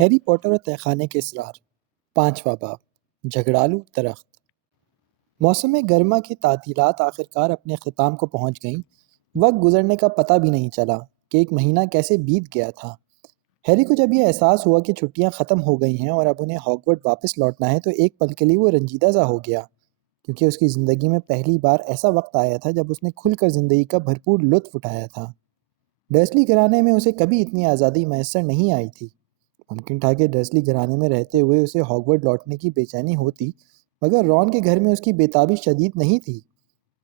Harry Potter اور تہخانے کے اسرار، پانچواں باب، جھگڑالو درخت۔ موسم گرما کی تعطیلات آخرکار اپنے اختتام کو پہنچ گئیں۔ وقت گزرنے کا پتہ بھی نہیں چلا کہ ایک مہینہ کیسے بیت گیا تھا۔ ہیری کو جب یہ احساس ہوا کہ چھٹیاں ختم ہو گئی ہیں اور اب انہیں ہاگورٹ واپس لوٹنا ہے تو ایک پل کے لیے وہ رنجیدہ سا ہو گیا، کیونکہ اس کی زندگی میں پہلی بار ایسا وقت آیا تھا جب اس نے کھل کر زندگی کا بھرپور لطف اٹھایا تھا۔ ڈرسلی گھرانے میں اسے کبھی اتنی آزادی میسر نہیں آئی تھی۔ ممکن تھا کہ ڈرسلی گھرانے میں رہتے ہوئے اسے ہاگورٹ لوٹنے کی بے چینی ہوتی، مگر رون کے گھر میں اس کی بےتابی شدید نہیں تھی۔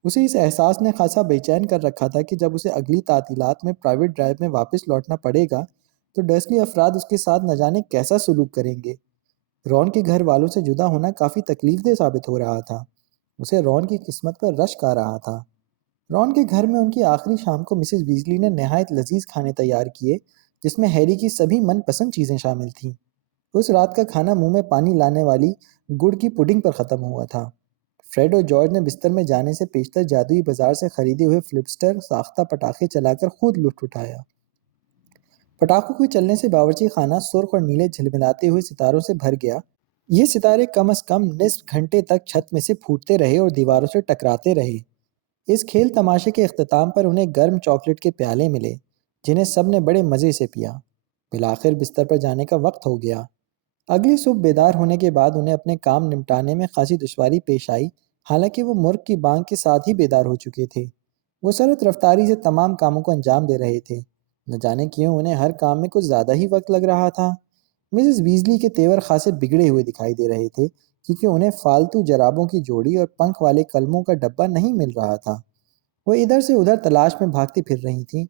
اسے اس احساس نے خاصا بے چین کر رکھا تھا کہ جب اسے اگلی تعطیلات میں پرائیویٹ ڈرائیو میں واپس لوٹنا پڑے گا تو ڈرسلی افراد اس کے ساتھ نہ جانے کیسا سلوک کریں گے۔ رون کے گھر والوں سے جدا ہونا کافی تکلیف دہ ثابت ہو رہا تھا۔ اسے رون کی قسمت پر رشک آ رہا تھا۔ رون کے گھر میں ان کی آخری شام کو مسز ویزلی نے نہایت لذیذ کھانے تیار کیے، جس میں ہیری کی سبھی من پسند چیزیں شامل تھیں۔ اس رات کا کھانا منہ میں پانی لانے والی گڑ کی پڈنگ پر ختم ہوا تھا۔ فریڈ اور جارج نے بستر میں جانے سے پیشتر جادوئی بازار سے خریدے ہوئے فلپسٹر ساختہ پٹاخے چلا کر خود لطف اٹھایا۔ پٹاخوں کے چلنے سے باورچی خانہ سرخ اور نیلے جھلملاتے ہوئے ستاروں سے بھر گیا۔ یہ ستارے کم از کم نصف گھنٹے تک چھت میں سے پھوٹتے رہے اور دیواروں سے ٹکراتے رہے۔ اس کھیل تماشے کے اختتام پر انہیں گرم چاکلیٹ کے پیالے ملے، جنہیں سب نے بڑے مزے سے پیا۔ بالآخر بستر پر جانے کا وقت ہو گیا۔ اگلی صبح بیدار ہونے کے بعد انہیں اپنے کام نمٹانے میں خاصی دشواری پیش آئی، حالانکہ وہ مرغ کی بانگ کے ساتھ ہی بیدار ہو چکے تھے۔ وہ سرعت رفتاری سے تمام کاموں کو انجام دے رہے تھے۔ نہ جانے کیوں انہیں ہر کام میں کچھ زیادہ ہی وقت لگ رہا تھا۔ مسز ویزلی کے تیور خاصے بگڑے ہوئے دکھائی دے رہے تھے، کیونکہ انہیں فالتو جرابوں کی جوڑی اور پنکھ والے قلموں کا ڈبہ نہیں مل رہا تھا۔ وہ ادھر سے ادھر تلاش میں بھاگتی پھر رہی تھیں۔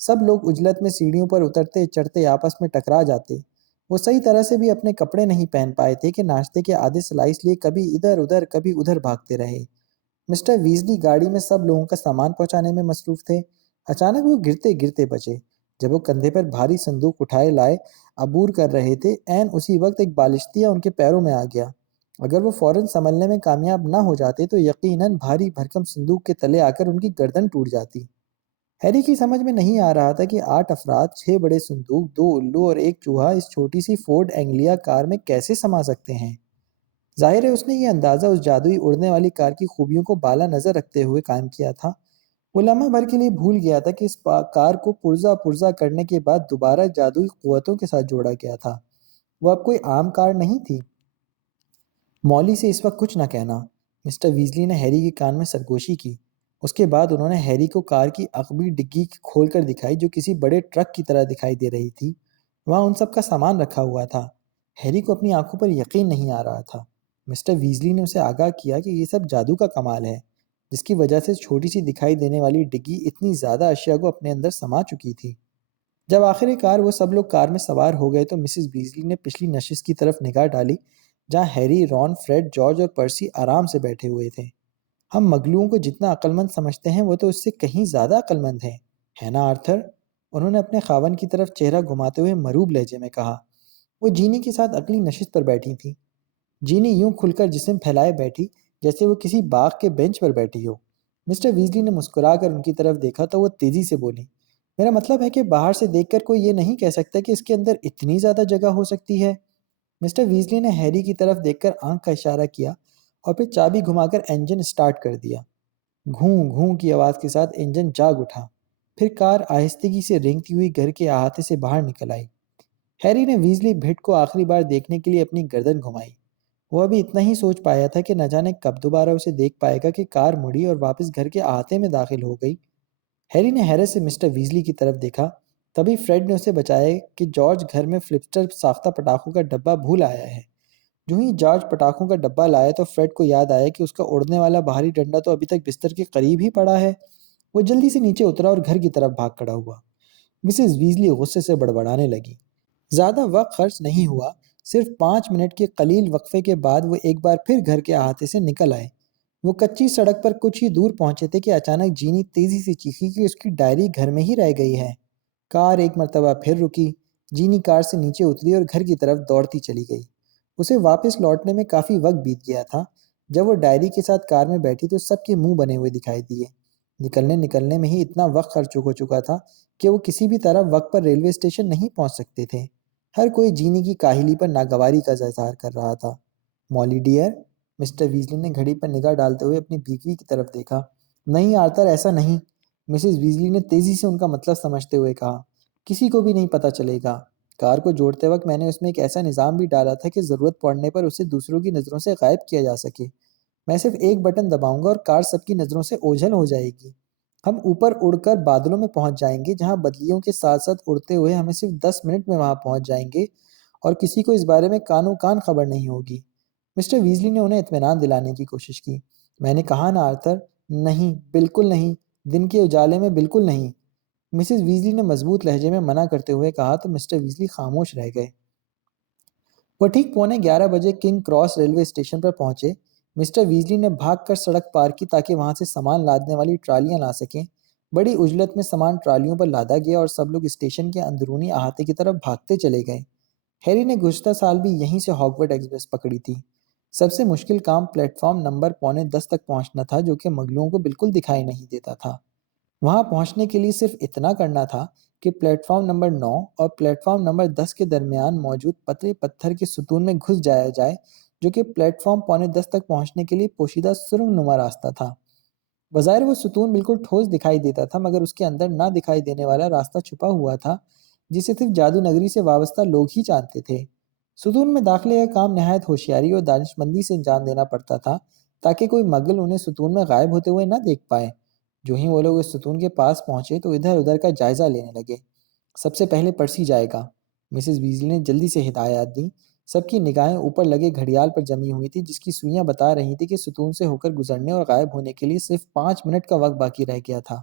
سب لوگ عجلت میں سیڑھیوں پر اترتے چڑھتے آپس میں ٹکرا جاتے۔ وہ صحیح طرح سے بھی اپنے کپڑے نہیں پہن پائے تھے کہ ناشتے کے آدھے سلائس لیے کبھی ادھر بھاگتے رہے۔ مسٹر ویزلی گاڑی میں سب لوگوں کا سامان پہنچانے میں مصروف تھے۔ اچانک وہ گرتے گرتے بچے۔ جب وہ کندھے پر بھاری صندوق اٹھائے لائے عبور کر رہے تھے، عین اسی وقت ایک بالشتیہ ان کے پیروں میں آ گیا۔ اگر وہ فوراً سنبھلنے میں کامیاب نہ ہو جاتے تو یقیناً بھاری بھرکم صندوق کے تلے آ کر ان کی گردن ٹوٹ جاتی۔ ہیری کی سمجھ میں نہیں آ رہا تھا کہ 8 افراد، 6 بڑے صندوق، 2 الو اور ایک چوہا اس چھوٹی سی فورڈ اینگلیا کار میں کیسے سما سکتے ہیں۔ ظاہر ہے اس نے یہ اندازہ اس جادوئی اڑنے والی کار کی خوبیوں کو بالا نظر رکھتے ہوئے قائم کیا تھا۔ وہ لمحہ بھر کے لیے بھول گیا تھا کہ اس کار کو پرزا کرنے کے بعد دوبارہ جادوئی قوتوں کے ساتھ جوڑا گیا تھا۔ وہ اب کوئی عام کار نہیں تھی۔ مولی سے اس وقت کچھ نہ کہنا، مسٹر ویزلی نے ہیری کے کان میں سرگوشی کی۔ اس کے بعد انہوں نے ہیری کو کار کی عقبی ڈگی کھول کر دکھائی، جو کسی بڑے ٹرک کی طرح دکھائی دے رہی تھی۔ وہاں ان سب کا سامان رکھا ہوا تھا۔ ہیری کو اپنی آنکھوں پر یقین نہیں آ رہا تھا۔ مسٹر ویزلی نے اسے آگاہ کیا کہ یہ سب جادو کا کمال ہے، جس کی وجہ سے چھوٹی سی دکھائی دینے والی ڈگی اتنی زیادہ اشیاء کو اپنے اندر سما چکی تھی۔ جب آخر کار وہ سب لوگ کار میں سوار ہو گئے تو مسز ویزلی نے پچھلی نشست کی طرف نگاہ ڈالی، جہاں ہیری، رون، فریڈ، جارج اور پرسی آرام سے بیٹھے ہوئے تھے۔ ہم مگلوؤں کو جتنا عقل مند سمجھتے ہیں وہ تو اس سے کہیں زیادہ عقل مند ہیں، ہے نا آرتھر؟ انہوں نے اپنے خاوند کی طرف چہرہ گھماتے ہوئے مروب لہجے میں کہا۔ وہ جینی کے ساتھ اگلی نشست پر بیٹھی تھی۔ جینی یوں کھل کر جسم پھیلائے بیٹھی جیسے وہ کسی باغ کے بینچ پر بیٹھی ہو۔ مسٹر ویزلی نے مسکرا کر ان کی طرف دیکھا تو وہ تیزی سے بولی، میرا مطلب ہے کہ باہر سے دیکھ کر کوئی یہ نہیں کہہ سکتا کہ اس کے اندر اتنی زیادہ جگہ ہو سکتی ہے۔ مسٹر ویزلی نے ہیری کی طرف دیکھ کر آنکھ کا اشارہ کیا اور پھر چابی گھما کر انجن سٹارٹ کر دیا۔ گھوں گھوں کی آواز کے ساتھ انجن جاگ اٹھا، پھر کار آہستگی سے رینگتی ہوئی گھر کے احاطے سے باہر نکل آئی۔ ہیری نے ویزلی بھٹ کو آخری بار دیکھنے کے لیے اپنی گردن گھمائی۔ وہ ابھی اتنا ہی سوچ پایا تھا کہ نہ جانے کب دوبارہ اسے دیکھ پائے گا کہ کار مڑی اور واپس گھر کے احاطے میں داخل ہو گئی۔ ہیری نے حیرت سے مسٹر ویزلی کی طرف دیکھا، تبھی فریڈ نے اسے بچایا کہ جارج گھر میں فلپسٹر ساختہ پٹاخوں کا ڈبہ بھول آیا ہے۔ جو ہی جارج پٹاخوں کا ڈبہ لایا تو فریڈ کو یاد آیا کہ اس کا اڑنے والا بھاری ڈنڈا تو ابھی تک بستر کے قریب ہی پڑا ہے۔ وہ جلدی سے نیچے اترا اور گھر کی طرف بھاگ کھڑا ہوا۔ مسز ویزلی غصے سے بڑبڑانے لگی۔ زیادہ وقت خرچ نہیں ہوا، صرف 5 منٹ کے قلیل وقفے کے بعد وہ ایک بار پھر گھر کے احاطے سے نکل آئے۔ وہ کچی سڑک پر کچھ ہی دور پہنچے تھے کہ اچانک جینی تیزی سے چیخی کہ اس کی ڈائری گھر میں ہی رہ گئی ہے۔ کار ایک مرتبہ پھر رکی۔ جینی کار سے نیچے اتری اور گھر کی طرف دوڑتی چلی گئی۔ اسے واپس لوٹنے میں کافی وقت بیت گیا تھا۔ جب وہ ڈائری کے ساتھ کار میں بیٹھی تو سب کے منہ بنے ہوئے دکھائی دیے۔ نکلنے میں ہی اتنا وقت خرچ ہو چکا تھا کہ وہ کسی بھی طرح وقت پر ریلوے اسٹیشن نہیں پہنچ سکتے تھے۔ ہر کوئی جینے کی کاہلی پر ناگواری کا اظہار کر رہا تھا۔ مولی ڈیئر، مسٹر ویزلی نے گھڑی پر نگاہ ڈالتے ہوئے اپنی بیوی کی طرف دیکھا۔ نہیں آرتر، ایسا نہیں، مسز ویزلی نے تیزی سے ان کا مطلب سمجھتے ہوئے کہا۔ کسی کو بھی نہیں پتہ چلے گا۔ کار کو جوڑتے وقت میں نے اس میں ایک ایسا نظام بھی ڈالا تھا کہ ضرورت پڑنے پر اسے دوسروں کی نظروں سے غائب کیا جا سکے۔ میں صرف ایک بٹن دباؤں گا اور کار سب کی نظروں سے اوجھل ہو جائے گی۔ ہم اوپر اڑ کر بادلوں میں پہنچ جائیں گے، جہاں بدلیوں کے ساتھ ساتھ اڑتے ہوئے ہمیں صرف 10 منٹ میں وہاں پہنچ جائیں گے اور کسی کو اس بارے میں کانوں کان خبر نہیں ہوگی۔ مسٹر ویزلی نے انہیں اطمینان دلانے کی کوشش کی۔ میں نے کہا نا آرتر، نہیں، بالکل نہیں، دن کے اجالے میں بالکل نہیں۔ مسز ویزلی نے مضبوط لہجے میں منع کرتے ہوئے کہا تو مسٹر ویزلی خاموش رہ گئے۔ وہ ٹھیک 11:15 بجے کنگ کراس ریلوے اسٹیشن پر پہنچے۔ مسٹر ویزلی نے بھاگ کر سڑک پار کی تاکہ وہاں سے سامان لادنے والی ٹرالیاں لا سکیں۔ بڑی عجلت میں سامان ٹرالیوں پر لادا گیا اور سب لوگ اسٹیشن کے اندرونی احاطے کی طرف بھاگتے چلے گئے۔ ہیری نے گزشتہ سال بھی یہیں سے ہاگورٹ ایکسپریس پکڑی تھی۔ سب سے مشکل کام پلیٹ فارم نمبر 9:45 تک پہنچنا تھا، جو کہ مگلوں کو بالکل دکھائی نہیں دیتا تھا۔ وہاں پہنچنے کے لیے صرف اتنا کرنا تھا کہ پلیٹ فارم نمبر 9 اور پلیٹ فارم نمبر 10 کے درمیان موجود پتلے پتھر کے ستون میں گھس جایا جائے، جو کہ پلیٹ فارم 9:45 تک پہنچنے کے لیے پوشیدہ سرنگ نما راستہ تھا۔ بظاہر وہ ستون بالکل ٹھوس دکھائی دیتا تھا، مگر اس کے اندر نہ دکھائی دینے والا راستہ چھپا ہوا تھا، جسے صرف جادو نگری سے وابستہ لوگ ہی جانتے تھے۔ ستون میں داخلے کا کام نہایت ہوشیاری اور دانش مندی سے انجام دینا پڑتا تھا، تاکہ کوئی مغل انہیں ستون میں غائب ہوتے ہوئے نہ دیکھ پائے۔ جو ہی وہ لوگ اس ستون کے پاس پہنچے تو ادھر ادھر کا جائزہ لینے لگے۔ سب سے پہلے پرسی جائے گا، مسز ویزلی نے جلدی سے ہدایات دیں۔ سب کی نگاہیں اوپر لگے گھڑیال پر جمی ہوئی تھی، جس کی سوئیاں بتا رہی تھی کہ ستون سے ہو کر گزرنے اور غائب ہونے کے لیے صرف 5 منٹ کا وقت باقی رہ گیا تھا۔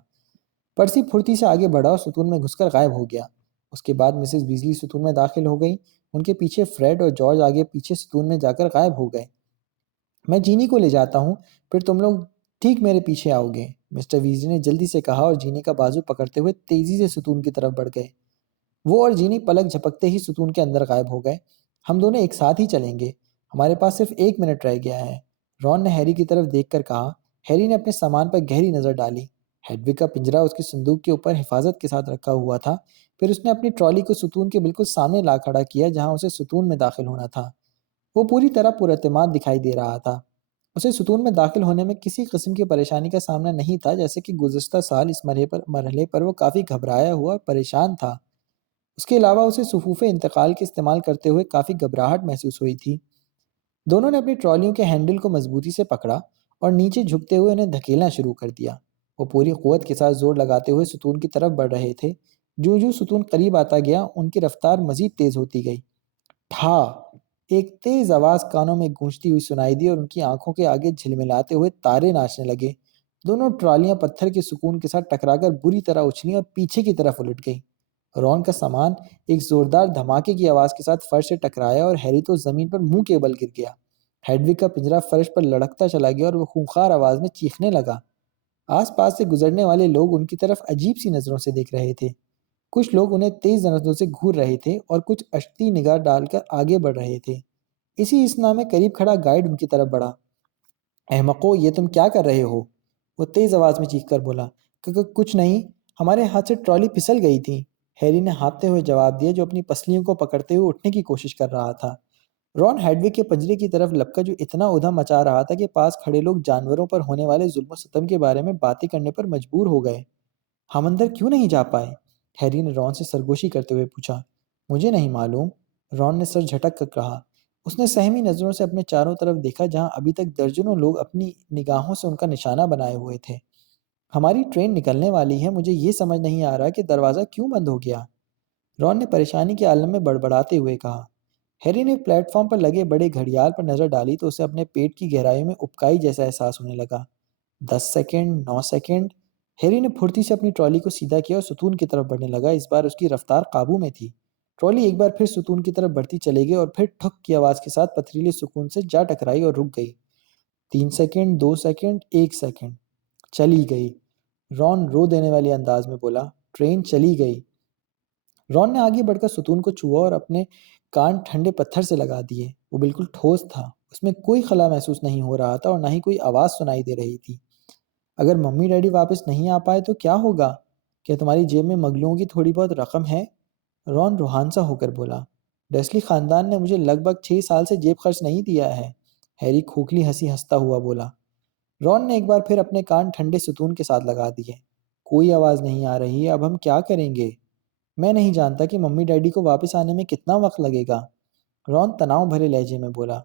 پرسی پھرتی سے آگے بڑھا اور ستون میں گھس کر غائب ہو گیا۔ اس کے بعد مسز ویزلی ستون میں داخل ہو گئی۔ ان کے پیچھے فریڈ اور جارج آگے پیچھے ستون میں جا کر غائب ہو گئے۔ میں جینی کو لے جاتا ہوں، پھر تم لوگ ٹھیک میرے پیچھے آؤ گے، مسٹر ویزلی نے جلدی سے کہا اور جینی کا بازو پکڑتے ہوئے تیزی سے ستون کی طرف بڑھ گئے۔ وہ اور جینی پلک جھپکتے ہی ستون کے اندر غائب ہو گئے۔ ہم دونوں ایک ساتھ ہی چلیں گے، ہمارے پاس صرف 1 منٹ رہ گیا ہے، رون نے ہیری کی طرف دیکھ کر کہا۔ ہیری نے اپنے سامان پر گہری نظر ڈالی۔ ہیڈوگ کا پنجرا اس کی صندوق کے اوپر حفاظت کے ساتھ رکھا ہوا تھا۔ پھر اس نے اپنی ٹرالی کو ستون کے بالکل سامنے لا کھڑا کیا، جہاں اسے ستون میں داخل ہونا تھا۔ وہ پوری طرح پراعتماد دکھائی دے رہا تھا۔ اسے ستون میں داخل ہونے میں کسی قسم کی پریشانی کا سامنا نہیں تھا، جیسے کہ گزشتہ سال اس مرحلے پر وہ کافی گھبرایا ہوا اور پریشان تھا۔ اس کے علاوہ اسے صفوف انتقال کے استعمال کرتے ہوئے کافی گھبراہٹ محسوس ہوئی تھی۔ دونوں نے اپنی ٹرالیوں کے ہینڈل کو مضبوطی سے پکڑا اور نیچے جھکتے ہوئے انہیں دھکیلنا شروع کر دیا۔ وہ پوری قوت کے ساتھ زور لگاتے ہوئے ستون کی طرف بڑھ رہے تھے۔ جو ستون قریب آتا گیا، ان کی رفتار مزید تیز ہوتی گئی۔ ٹھا! ایک تیز آواز کانوں میں گونجتی ہوئی سنائی دی اور ان کی آنکھوں کے آگے جھلملاتے ہوئے تارے ناچنے لگے۔ دونوں ٹرالیاں پتھر کے سکون کے ساتھ ٹکرا کر بری طرح اچھلیں اور پیچھے کی طرف الٹ گئیں۔ رون کا سامان ایک زوردار دھماکے کی آواز کے ساتھ فرش سے ٹکرایا اور ہیری تو زمین پر منہ کے بل گر گیا۔ ہیڈوگ کا پنجرا فرش پر لڑکتا چلا گیا اور وہ خونخوار آواز میں چیخنے لگا۔ آس پاس سے گزرنے والے لوگ ان کی طرف عجیب سی نظروں سے دیکھ رہے تھے۔ کچھ لوگ انہیں تیز نظروں سے گھور رہے تھے اور کچھ اشتی نگاہ ڈال کر آگے بڑھ رہے تھے۔ اسی اسنا میں قریب کھڑا گائیڈ ان کی طرف بڑھا۔ احمقو، یہ تم کیا کر رہے ہو؟ وہ تیز آواز میں چیخ کر بولا۔ کچھ نہیں، ہمارے ہاتھ سے ٹرالی پھسل گئی تھی، ہیری نے ہانپتے ہوئے جواب دیا، جو اپنی پسلیوں کو پکڑتے ہوئے اٹھنے کی کوشش کر رہا تھا۔ رون ہیڈوگ کے پنجرے کی طرف لپکا، جو اتنا ادھم مچا رہا تھا کہ پاس کھڑے لوگ جانوروں پر ہونے والے ظلم و ستم کے بارے میں باتیں کرنے پر مجبور ہو گئے۔ ہم اندر کیوں نہیں جا پائے؟ ہیری نے رون سے سرگوشی کرتے ہوئے پوچھا۔ مجھے نہیں معلوم، رون نے سر جھٹک کر کہا۔ اس نے سہمی نظروں سے اپنے چاروں طرف دیکھا، جہاں ابھی تک درجنوں لوگ اپنی نگاہوں سے ان کا نشانہ بنائے ہوئے تھے۔ ہماری ٹرین نکلنے والی ہے، مجھے یہ سمجھ نہیں آ رہا کہ دروازہ کیوں بند ہو گیا، رون نے پریشانی کے عالم میں بڑبڑاتے ہوئے کہا۔ ہیری نے پلیٹ فارم پر لگے بڑے گھڑیال پر نظر ڈالی تو اسے اپنے پیٹ کی گہرائی میں ابکائی جیسا احساس ہونے لگا۔ 10 سیکنڈ، 9 سیکنڈ۔ ہیری نے پھرتی سے اپنی ٹرالی کو سیدھا کیا اور ستون کی طرف بڑھنے لگا۔ اس بار اس کی رفتار قابو میں تھی۔ ٹرالی ایک بار پھر ستون کی طرف بڑھتی چلی گئی اور پھر ٹھک کی آواز کے ساتھ پتھریلے سکون سے جا ٹکرائی اور رک گئی۔ 3 سیکنڈ، 2 سیکنڈ، 1 سیکنڈ۔ چلی گئی، رون رو دینے والے انداز میں بولا۔ ٹرین چلی گئی۔ رون نے آگے بڑھ کر ستون کو چھوا اور اپنے کان ٹھنڈے پتھر سے لگا دیے۔ وہ بالکل ٹھوس تھا، اس میں کوئی خلا محسوس نہیں ہو رہا تھا اور نہ ہی کوئی آواز سنائی دے رہی تھی۔ اگر ممی ڈیڈی واپس نہیں آ پائے تو کیا ہوگا؟ کیا تمہاری جیب میں مگلوں کی تھوڑی بہت رقم ہے؟ رون روحان سا ہو کر بولا۔ ڈیسلی خاندان نے مجھے لگ بھگ 6 سال سے جیب خرچ نہیں دیا ہے، ہیری کھوکھلی ہنسی ہنستا ہوا بولا۔ رون نے ایک بار پھر اپنے کان ٹھنڈے ستون کے ساتھ لگا دیے۔ کوئی آواز نہیں آ رہی ہے، اب ہم کیا کریں گے؟ میں نہیں جانتا کہ ممی ڈیڈی کو واپس آنے میں کتنا وقت لگے گا، رون تناؤ بھرے لہجے میں بولا۔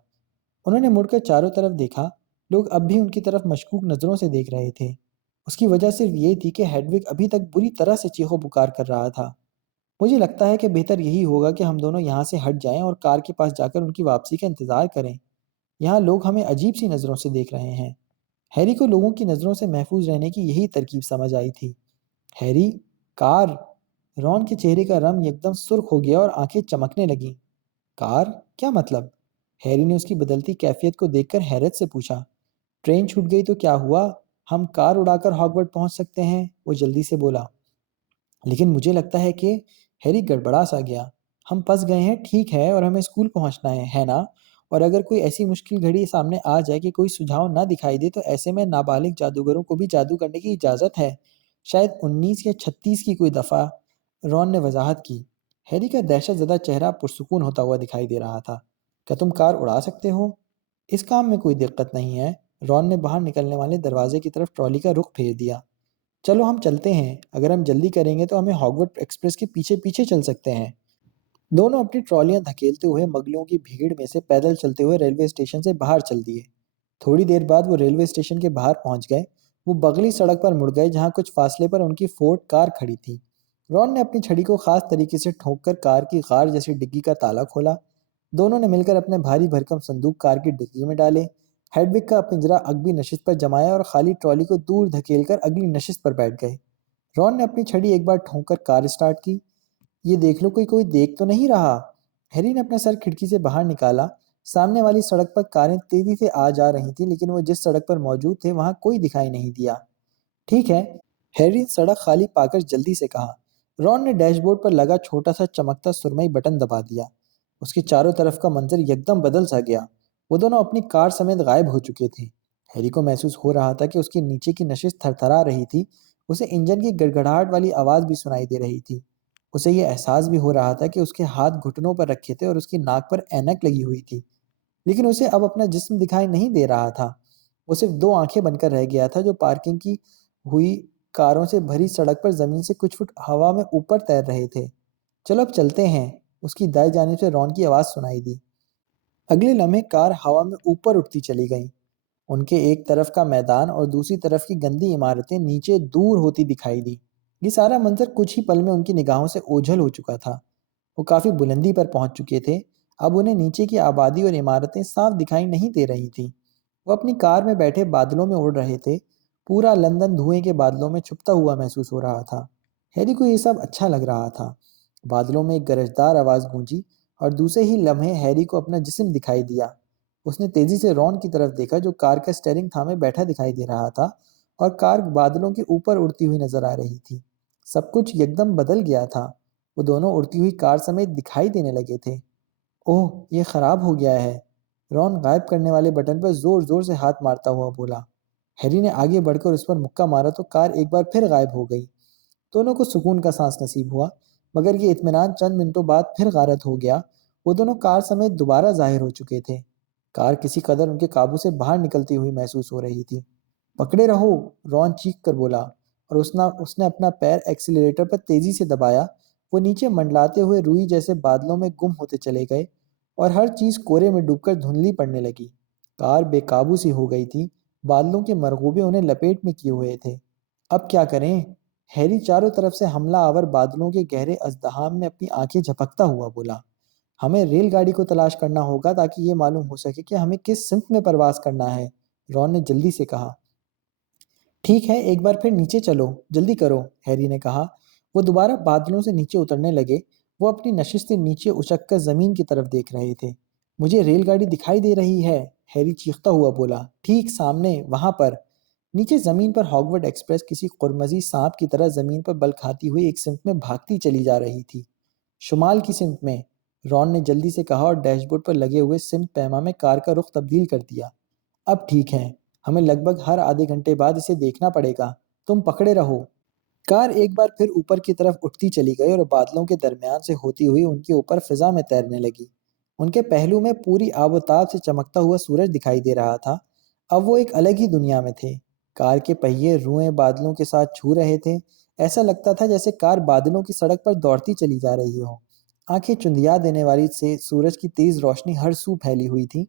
انہوں نے مڑ کر چاروں طرف دیکھا، لوگ اب بھی ان کی طرف مشکوک نظروں سے دیکھ رہے تھے۔ اس کی وجہ صرف یہ تھی کہ ہیڈوگ ابھی تک بری طرح سے چیخو پکار کر رہا تھا۔ مجھے لگتا ہے کہ بہتر یہی ہوگا کہ ہم دونوں یہاں سے ہٹ جائیں اور کار کے پاس جا کر ان کی واپسی کا انتظار کریں۔ یہاں لوگ ہمیں عجیب سی نظروں سے دیکھ رہے ہیں۔ ہیری کو لوگوں کی نظروں سے محفوظ رہنے کی یہی ترکیب سمجھ آئی تھی۔ ہیری، کار! رون کے چہرے کا رنگ یکدم سرخ ہو گیا اور آنکھیں چمکنے لگیں۔ کار؟ کیا مطلب؟ ہیری نے اس کی بدلتی کیفیت کو دیکھ کر حیرت سے پوچھا۔ ٹرین چھوٹ گئی تو کیا ہوا؟ ہم کار اڑا کر ہاگورٹ پہنچ سکتے ہیں، وہ جلدی سے بولا۔ لیکن مجھے لگتا ہے کہ ہیری گڑبڑا سا گیا۔ ہم پھنس گئے ہیں، ٹھیک ہے، اور ہمیں اسکول پہنچنا ہے نا؟ اور اگر کوئی ایسی مشکل گھڑی سامنے آ جائے کہ کوئی سجھاؤ نہ دکھائی دے تو ایسے میں نابالغ جادوگروں کو بھی جادو کرنے کی اجازت ہے، شاید 19 یا 36 کی کوئی دفعہ، رون نے وضاحت کی۔ ہیری کا دہشت زدہ چہرہ پرسکون ہوتا ہوا دکھائی دے رہا تھا۔ کیا تم کار اڑا سکتے ہو؟ اس کام میں کوئی دقت نہیں ہے، رون نے باہر نکلنے والے دروازے کی طرف ٹرالی کا رخ پھیر دیا۔ چلو ہم چلتے ہیں، اگر ہم جلدی کریں گے تو ہمیں ہاگورٹ ایکسپریس کے پیچھے پیچھے چل سکتے ہیں۔ دونوں اپنی ٹرالیاں دھکیلتے ہوئے مگلوں کی بھیڑ میں سے پیدل چلتے ہوئے ریلوے اسٹیشن سے باہر چل دیے۔ تھوڑی دیر بعد وہ ریلوے اسٹیشن کے باہر پہنچ گئے۔ وہ بغلی سڑک پر مڑ گئے جہاں کچھ فاصلے پر ان کی فورڈ کار کھڑی تھی۔ رون نے اپنی چھڑی کو خاص طریقے سے ٹھونک کر کار کی غار جیسی ڈگی کا تالا کھولا۔ دونوں نے مل کر اپنے بھاری بھرکم صندوق کار کی ڈگی میں ڈالے۔ ہیڈوگ کا پنجرا اگبی نشست پر جمایا اور خالی ٹرالی کو دور دھکیل کر اگلی نشست پر بیٹھ گئے۔ رون نے اپنی چھڑی ایک بار ٹھونک کر کار اسٹارٹ کی۔ یہ دیکھ لو کہ کوئی دیکھ تو نہیں رہا، ہیری نے اپنا سر کھڑکی سے باہر نکالا۔ سامنے والی سڑک پر کاریں تیزی سے آ جا رہی تھیں لیکن وہ جس سڑک پر موجود تھے وہاں کوئی دکھائی نہیں دیا۔ ٹھیک ہے، ہیری نے سڑک خالی پا کر جلدی سے کہا۔ رون نے ڈیش بورڈ پر لگا چھوٹا سا چمکتا سرمئی بٹن دبا دیا۔ اس کے چاروں طرف کا منظر یکدم بدل سا گیا۔ وہ دونوں اپنی کار سمیت غائب ہو چکے تھے۔ ہیری کو محسوس ہو رہا تھا کہ اس کی نیچے کی نشست تھر تھرا رہی تھی۔ اسے انجن کی گڑگڑاہٹ والی آواز بھی سنائی دے رہی تھی۔ اسے یہ احساس بھی ہو رہا تھا کہ اس کے ہاتھ گھٹنوں پر رکھے تھے اور اس کی ناک پر اینک لگی ہوئی تھی، لیکن اسے اب اپنا جسم دکھائی نہیں دے رہا تھا۔ وہ صرف دو آنکھیں بن کر رہ گیا تھا جو پارکنگ کی ہوئی کاروں سے بھری سڑک پر زمین سے کچھ فٹ ہوا میں اوپر تیر رہے تھے۔ چلو اب چلتے ہیں، اس کی دائیں جانب سے رون کی آواز سنائی دی۔ اگلے لمحے کار ہوا میں اوپر اٹھتی چلی گئیں۔ ان کے ایک طرف کا میدان اور دوسری طرف کی گندی عمارتیں نیچے دور ہوتی دکھائی دی۔ یہ سارا منظر کچھ ہی پل میں ان کی نگاہوں سے اوجھل ہو چکا تھا۔ وہ کافی بلندی پر پہنچ چکے تھے۔ اب انہیں نیچے کی آبادی اور عمارتیں صاف دکھائی نہیں دے رہی تھیں۔ وہ اپنی کار میں بیٹھے بادلوں میں اڑ رہے تھے۔ پورا لندن دھوئیں کے بادلوں میں چھپتا ہوا محسوس ہو رہا تھا۔ ہیری کو یہ سب اچھا لگ رہا تھا۔ بادلوں میں ایک گرجدار آواز گونجی اور دوسرے ہی لمحے ہیری کو اپنا جسم دکھائی دیا۔ اس نے تیزی سے رون کی طرف دیکھا جو کار کا اسٹیئرنگ تھامے بیٹھا دکھائی دے رہا تھا اور کار بادلوں کے اوپر اڑتی ہوئی نظر آ رہی تھی۔ سب کچھ یکدم بدل گیا تھا۔ وہ دونوں اڑتی ہوئی کار سمیت دکھائی دینے لگے تھے۔ اوہ، یہ خراب ہو گیا ہے، رون غائب کرنے والے بٹن پر زور زور سے ہاتھ مارتا ہوا بولا۔ ہیری نے آگے بڑھ کر اس پر مکہ مارا تو کار ایک بار پھر غائب ہو گئی۔ دونوں کو سکون کا سانس نصیب ہوا، مگر یہ اطمینان چند منٹوں بعد پھر غارت ہو گیا۔ وہ دونوں کار سمیت دوبارہ ظاہر ہو چکے تھے۔ کار کسی قدر ان کے قابو سے باہر نکلتی ہوئی محسوس ہو رہی تھی۔ پکڑے رہو، رون چیخ کر بولا، اور اس نے اپنا پیر ایکسیلریٹر پر تیزی سے دبایا۔ وہ نیچے منڈلاتے ہوئے روئی جیسے بادلوں میں گم ہوتے چلے گئے اور ہر چیز کورے میں ڈوب کر دھندلی پڑنے لگی۔ کار بے قابو سی ہو گئی تھی۔ بادلوں کے مرغوبے انہیں لپیٹ میں کیے ہوئے تھے۔ اب کیا کریں؟ ہیری چاروں طرف سے حملہ آور بادلوں کے گہرے ازدحام میں اپنی آنکھیں جھپکتا ہوا بولا۔ ہمیں ریل گاڑی کو تلاش کرنا ہوگا تاکہ یہ معلوم ہو سکے کہ ہمیں کس سمت میں پرواز کرنا ہے، رون نے جلدی سے کہا۔ ٹھیک ہے، ایک بار پھر نیچے چلو، جلدی کرو، ہیری نے کہا۔ وہ دوبارہ بادلوں سے نیچے اترنے لگے۔ وہ اپنی نشست سے نیچے اچک کر زمین کی طرف دیکھ رہے تھے۔ مجھے ریل گاڑی دکھائی دے رہی ہے، ہیری چیختا ہوا بولا، ٹھیک سامنے، وہاں پر۔ نیچے زمین پر ہاگورٹ ایکسپریس کسی قرمزی سانپ کی طرح زمین پر بل کھاتی ہوئی ایک سمت میں بھاگتی چلی جا رہی تھی۔ شمال کی سمت میں، رون نے جلدی سے کہا اور ڈیش بورڈ پر لگے ہوئے سمت پیما میں کار کا رخ تبدیل کر دیا۔ اب ٹھیک ہے، ہمیں لگ بھگ ہر آدھے گھنٹے بعد اسے دیکھنا پڑے گا، تم پکڑے رہو۔ کار ایک بار پھر اوپر کی طرف اٹھتی چلی گئی اور بادلوں کے درمیان سے ہوتی ہوئی ان کے اوپر فضا میں تیرنے لگی۔ ان کے پہلو میں پوری آب و تاب سے چمکتا ہوا سورج دکھائی دے رہا تھا۔ اب وہ ایک الگ ہی دنیا میں تھے۔ کار کے پہیے روئیں بادلوں کے ساتھ چھو رہے تھے۔ ایسا لگتا تھا جیسے کار بادلوں کی سڑک پر دوڑتی چلی جا رہی ہو۔ آنکھیں چندیا دینے والی سے سورج کی تیز روشنی ہر سو پھیلی ہوئی تھی،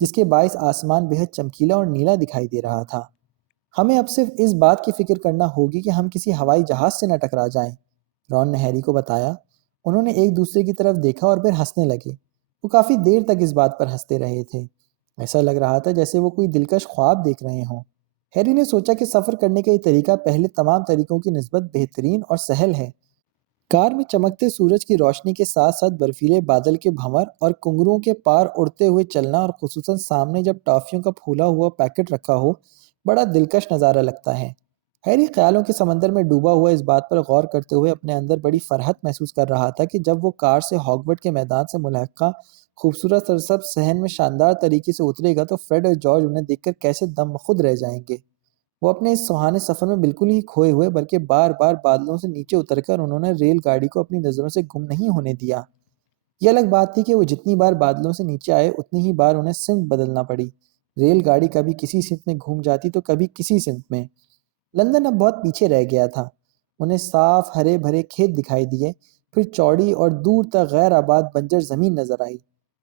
جس کے باعث آسمان بےحد چمکیلا اور نیلا دکھائی دے رہا تھا۔ ہمیں اب صرف اس بات کی فکر کرنا ہوگی کہ ہم کسی ہوائی جہاز سے نہ ٹکرا جائیں، رون نے ہیری کو بتایا۔ انہوں نے ایک دوسرے کی طرف دیکھا اور پھر ہنسنے لگے۔ وہ کافی دیر تک اس بات پر ہنستے رہے تھے۔ ایسا لگ رہا تھا جیسے وہ کوئی دلکش خواب دیکھ رہے ہوں۔ ہیری نے سوچا کہ سفر کرنے کا یہ طریقہ پہلے تمام طریقوں کی نسبت بہترین اور سہل ہے۔ کار میں چمکتے سورج کی روشنی کے ساتھ ساتھ برفیلے بادل کے بھنور اور کنگروں کے پار اڑتے ہوئے چلنا، اور خصوصاً سامنے جب ٹافیوں کا پھولا ہوا پیکٹ رکھا ہو، بڑا دلکش نظارہ لگتا ہے۔ ہیری خیالوں کے سمندر میں ڈوبا ہوا اس بات پر غور کرتے ہوئے اپنے اندر بڑی فرحت محسوس کر رہا تھا کہ جب وہ کار سے ہاگورٹ کے میدان سے ملحقہ خوبصورت سرسبز صحن میں شاندار طریقے سے اترے گا تو فریڈ اور جارج انہیں دیکھ کر کیسے دم خود رہ جائیں گے۔ وہ اپنے اس سہانے سفر میں بالکل ہی کھوئے ہوئے، بلکہ بار بار بادلوں سے نیچے اتر کر انہوں نے ریل گاڑی کو اپنی نظروں سے گم نہیں ہونے دیا۔ یہ الگ بات تھی کہ وہ جتنی بار بادلوں سے نیچے آئے اتنی ہی بار انہیں سمت بدلنا پڑی۔ ریل گاڑی کبھی کسی سمت میں گھوم جاتی تو کبھی کسی سمت میں۔ لندن اب بہت پیچھے رہ گیا تھا۔ انہیں صاف ہرے بھرے کھیت دکھائی دیے، پھر چوڑی اور دور تک غیر آباد بنجر زمین نظر آئی۔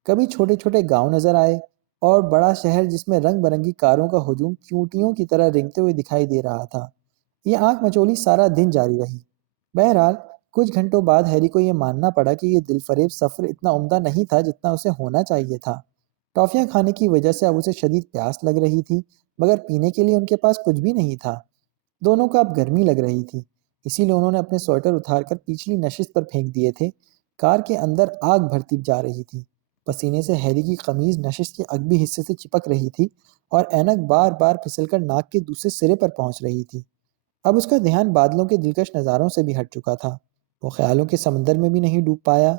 کبھی چھوٹے چھوٹے گاؤں نظر آئے اور بڑا شہر جس میں رنگ برنگی کاروں کا ہجوم چیونٹیوں کی طرح رینگتے ہوئے دکھائی دے رہا تھا۔ یہ آنکھ مچولی سارا دن جاری رہی۔ بہرحال کچھ گھنٹوں بعد ہیری کو یہ ماننا پڑا کہ یہ دل فریب سفر اتنا عمدہ نہیں تھا جتنا اسے ہونا چاہیے تھا۔ ٹافیاں کھانے کی وجہ سے اب اسے شدید پیاس لگ رہی تھی، مگر پینے کے لیے ان کے پاس کچھ بھی نہیں تھا۔ دونوں کو اب گرمی لگ رہی تھی، اسی لیے انہوں نے اپنے سویٹر اتار کر پچھلی نشست پر پھینک دیے تھے۔ کار کے اندر آگ بھرتی جا رہی تھی۔ پسینے سے ہیری کی قمیض نشست کے عقبی حصے سے چپک رہی تھی اور اینک بار بار پھسل کر ناک کے دوسرے سرے پر پہنچ رہی تھی۔ اب اس کا دھیان بادلوں کے دلکش نظاروں سے بھی ہٹ چکا تھا۔ وہ خیالوں کے سمندر میں بھی نہیں ڈوب پایا۔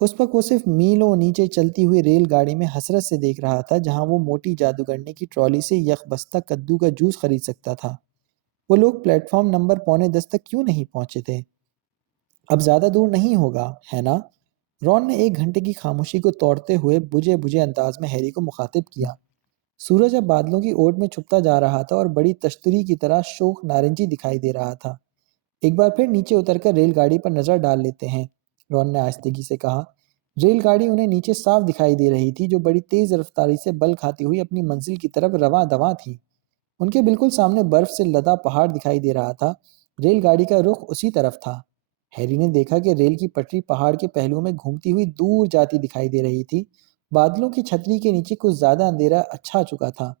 اس وقت وہ صرف میلوں نیچے چلتی ہوئی ریل گاڑی میں حسرت سے دیکھ رہا تھا، جہاں وہ موٹی جادوگرنی کی ٹرالی سے یک بستہ کدو کا جوس خرید سکتا تھا۔ وہ لوگ پلیٹ فارم نمبر 9:45 تک کیوں نہیں پہنچے تھے؟ اب زیادہ دور نہیں ہوگا، ہے نا؟ رون نے 1 گھنٹے کی خاموشی کو توڑتے ہوئے بجھے بجھے انداز میں ہیری کو مخاطب کیا۔ سورج اب بادلوں کی اوٹ میں چھپتا جا رہا تھا اور بڑی تشتری کی طرح شوخ نارنجی دکھائی دے رہا تھا۔ ایک بار پھر نیچے اتر کر ریل گاڑی پر نظر ڈال لیتے ہیں، رون نے آہستگی سے کہا۔ ریل گاڑی انہیں نیچے صاف دکھائی دے رہی تھی، جو بڑی تیز رفتاری سے بل کھاتی ہوئی اپنی منزل کی طرف رواں دواں تھی۔ ان کے بالکل سامنے برف سے لدا پہاڑ دکھائی دے رہا تھا۔ ریل گاڑی کا رخ اسی طرف تھا۔ ہیری نے دیکھا کہ ریل کی پٹری پہاڑ کے پہلو میں گھومتی ہوئی دور جاتی دکھائی دے رہی تھی۔ بادلوں کی چھتری کے نیچے کچھ زیادہ اندھیرا اچھا چکا تھا۔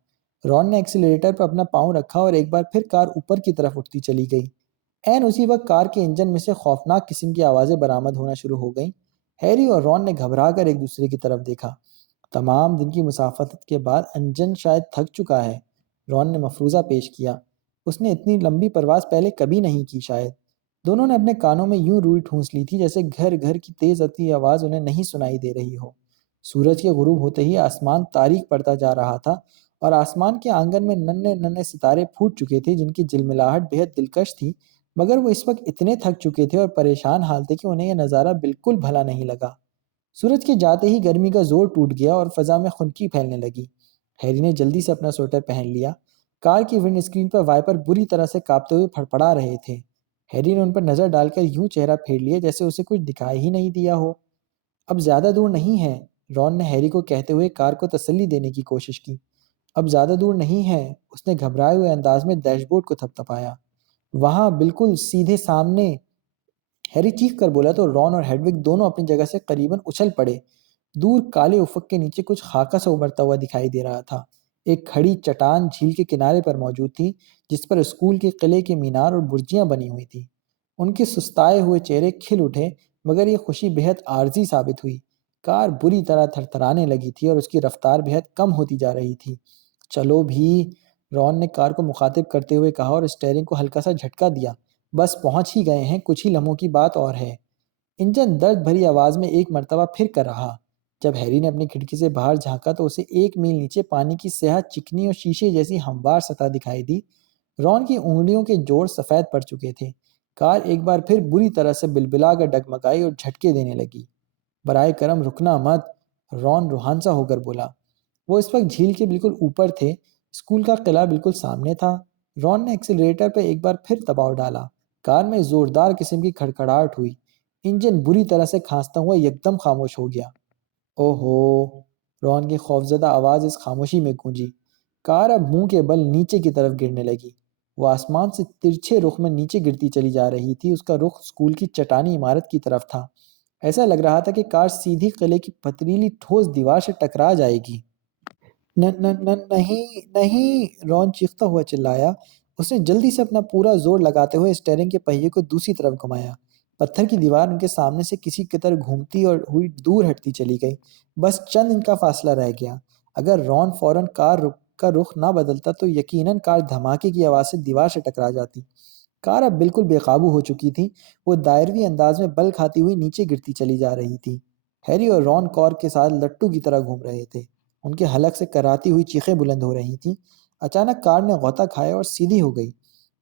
رون نے ایکسیلریٹر پر اپنا پاؤں رکھا اور ایک بار پھر کار اوپر کی طرف اٹھتی چلی گئی۔ عین اسی وقت کار کے انجن میں سے خوفناک قسم کی آوازیں برآمد ہونا شروع ہو گئیں۔ ہیری اور رون نے گھبرا کر ایک دوسرے کی طرف دیکھا۔ تمام دن کی مسافت کے بعد انجن شاید تھک چکا ہے، رون نے مفروضہ پیش کیا۔ اس نے اتنی لمبی پرواز پہلے کبھی نہیں کی شاید۔ دونوں نے اپنے کانوں میں یوں روئی ٹھونس لی تھی جیسے گھر گھر کی تیز آتی آواز انہیں نہیں سنائی دے رہی ہو۔ سورج کے غروب ہوتے ہی آسمان تاریک پڑتا جا رہا تھا اور آسمان کے آنگن میں ننھے ننھے ستارے پھوٹ چکے تھے، جن کی جلملاہٹ بےحد دلکش تھی، مگر وہ اس وقت اتنے تھک چکے تھے اور پریشان حال تھے کہ انہیں یہ نظارہ بالکل بھلا نہیں لگا۔ سورج کے جاتے ہی گرمی کا زور ٹوٹ گیا اور فضا میں خنکی پھیلنے لگی۔ ہیری نے جلدی سے اپنا سویٹر پہن لیا۔ کار کی ونڈ اسکرین پر وائپر بری طرح سے کانپتے ہوئے پھڑپڑا رہے تھے۔ ہیری نے ان پر نظر ڈال کر یوں چہرہ پھیر لیا جیسے اسے کچھ دکھائی ہی نہیں دیا ہو۔ اب زیادہ دور نہیں ہے، رون نے ہیری کو کہتے ہوئے کار کو تسلی دینے کی کوشش کی۔ اب زیادہ دور نہیں ہے، اس نے گھبرائے ہوئے انداز میں ڈیش بورڈ کو تھپتھپایا۔ وہاں بالکل سیدھے سامنے، ہیری چیخ کر بولا تو رون اور ہیڈوگ دونوں اپنی جگہ سے قریباً اچھل پڑے۔ دور کالے افق کے نیچے کچھ خاکہ سا ابھرتا ہوا دکھائی دے رہا تھا۔ ایک کھڑی چٹان جھیل کے کنارے پر موجود تھی، جس پر اسکول کے قلعے کے مینار اور برجیاں بنی ہوئی تھیں۔ ان کے سستائے ہوئے چہرے کھل اٹھے، مگر یہ خوشی بےحد عارضی ثابت ہوئی۔ کار بری طرح تھرتھرانے لگی تھی اور اس کی رفتار بےحد کم ہوتی جا رہی تھی۔ چلو بھی، رون نے کار کو مخاطب کرتے ہوئے کہا اور اسٹیئرنگ کو ہلکا سا جھٹکا دیا۔ بس پہنچ ہی گئے ہیں، کچھ ہی لمحوں کی بات اور ہے۔ انجن درد بھری آواز میں ایک مرتبہ پھر کر رہا۔ جب ہیری نے اپنی کھڑکی سے باہر جھانکا تو اسے 1 میل نیچے پانی کی سیاہ چکنی اور شیشے جیسی ہموار سطح دکھائی دی۔ رون کی انگلیوں کے جوڑ سفید پڑ چکے تھے۔ کار ایک بار پھر بری طرح سے بلبلا کر ڈگمگائی اور جھٹکے دینے لگی۔ برائے کرم رکنا مت، رون روحانسا ہو کر بولا۔ وہ اس وقت جھیل کے بالکل اوپر تھے، اسکول کا قلعہ بالکل سامنے تھا۔ رون نے ایکسیلریٹر پہ ایک بار پھر دباؤ ڈالا۔ کار میں زوردار قسم کی کھڑکھڑاہٹ ہوئی۔ انجن بری طرح سے کھانستا ہوا یکدم خاموش ہو گیا۔ او ہو، رون کی خوفزدہ آواز اس خاموشی میں گونجی۔ کار اب منہ کے بل نیچے کی طرف گرنے لگی۔ وہ آسمان سے ترچھے رخ میں نیچے گرتی چلی جا رہی تھی۔ اس کا رخ اسکول کی چٹانی عمارت کی طرف تھا۔ ایسا لگ رہا تھا کہ کار سیدھی قلعے کی پتریلی ٹھوس دیوار سے ٹکرا جائے گی۔ نہیں نہیں، رون چیختا ہوا چلایا۔ اس نے جلدی سے اپنا پورا زور لگاتے ہوئے اسٹیئرنگ کے پہیے کو دوسری طرف گھمایا۔ پتھر کی دیوار ان کے سامنے سے کسی قدر گھومتی اور ہوئی دور ہٹتی چلی گئی۔ بس چند ان کا فاصلہ رہ گیا۔ اگر رون فوراً کار کا رخ نہ بدلتا تو یقیناً کار دھماکے کی آواز سے دیوار سے ٹکرا جاتی۔ کار اب بالکل بے قابو ہو چکی تھی۔ وہ دائروی انداز میں بل کھاتی ہوئی نیچے گرتی چلی جا رہی تھی۔ ہیری اور رون کار کے ساتھ لٹو کی طرح گھوم رہے تھے۔ ان کے حلق سے کراتی ہوئی چیخیں بلند ہو رہی تھیں۔ اچانک کار نے غوطہ کھایا اور سیدھی ہو گئی۔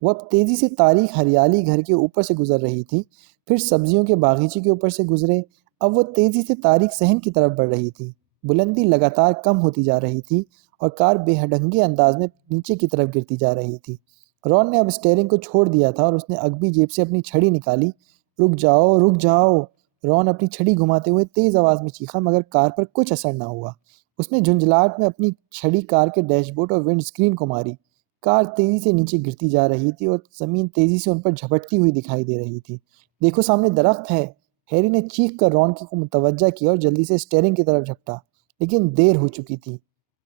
وہ اب تیزی سے تاریک ہریالی گھر کے اوپر سے گزر رہی تھی، پھر سبزیوں کے باغیچے کے اوپر سے گزرے۔ اب وہ تیزی سے تاریک صحن کی طرف بڑھ رہی تھی۔ بلندی لگاتار کم ہوتی جا رہی تھی اور کار بے ڈھنگے انداز میں نیچے کی طرف گرتی جا رہی تھی۔ رون نے اب اسٹیئرنگ کو چھوڑ دیا تھا اور اس نے عقبی جیب سے اپنی چھڑی نکالی۔ رک جاؤ رک جاؤ، رون اپنی چھڑی گھماتے ہوئے تیز آواز میں چیخا، مگر کار پر کچھ اثر نہ ہوا۔ اس نے جھنجھلاہٹ میں اپنی چھڑی کار کے ڈیش بورڈ اور ونڈ اسکرین کو ماری۔ کار تیزی سے نیچے گرتی جا رہی تھی اور زمین تیزی سے ان پر جھپٹتی ہوئی دکھائی دے رہی تھی۔ دیکھو سامنے درخت ہے، ہیری نے چیخ کر رون کو متوجہ کیا اور جلدی سے اسٹیئرنگ کی طرف جھپٹا، لیکن دیر ہو چکی تھی۔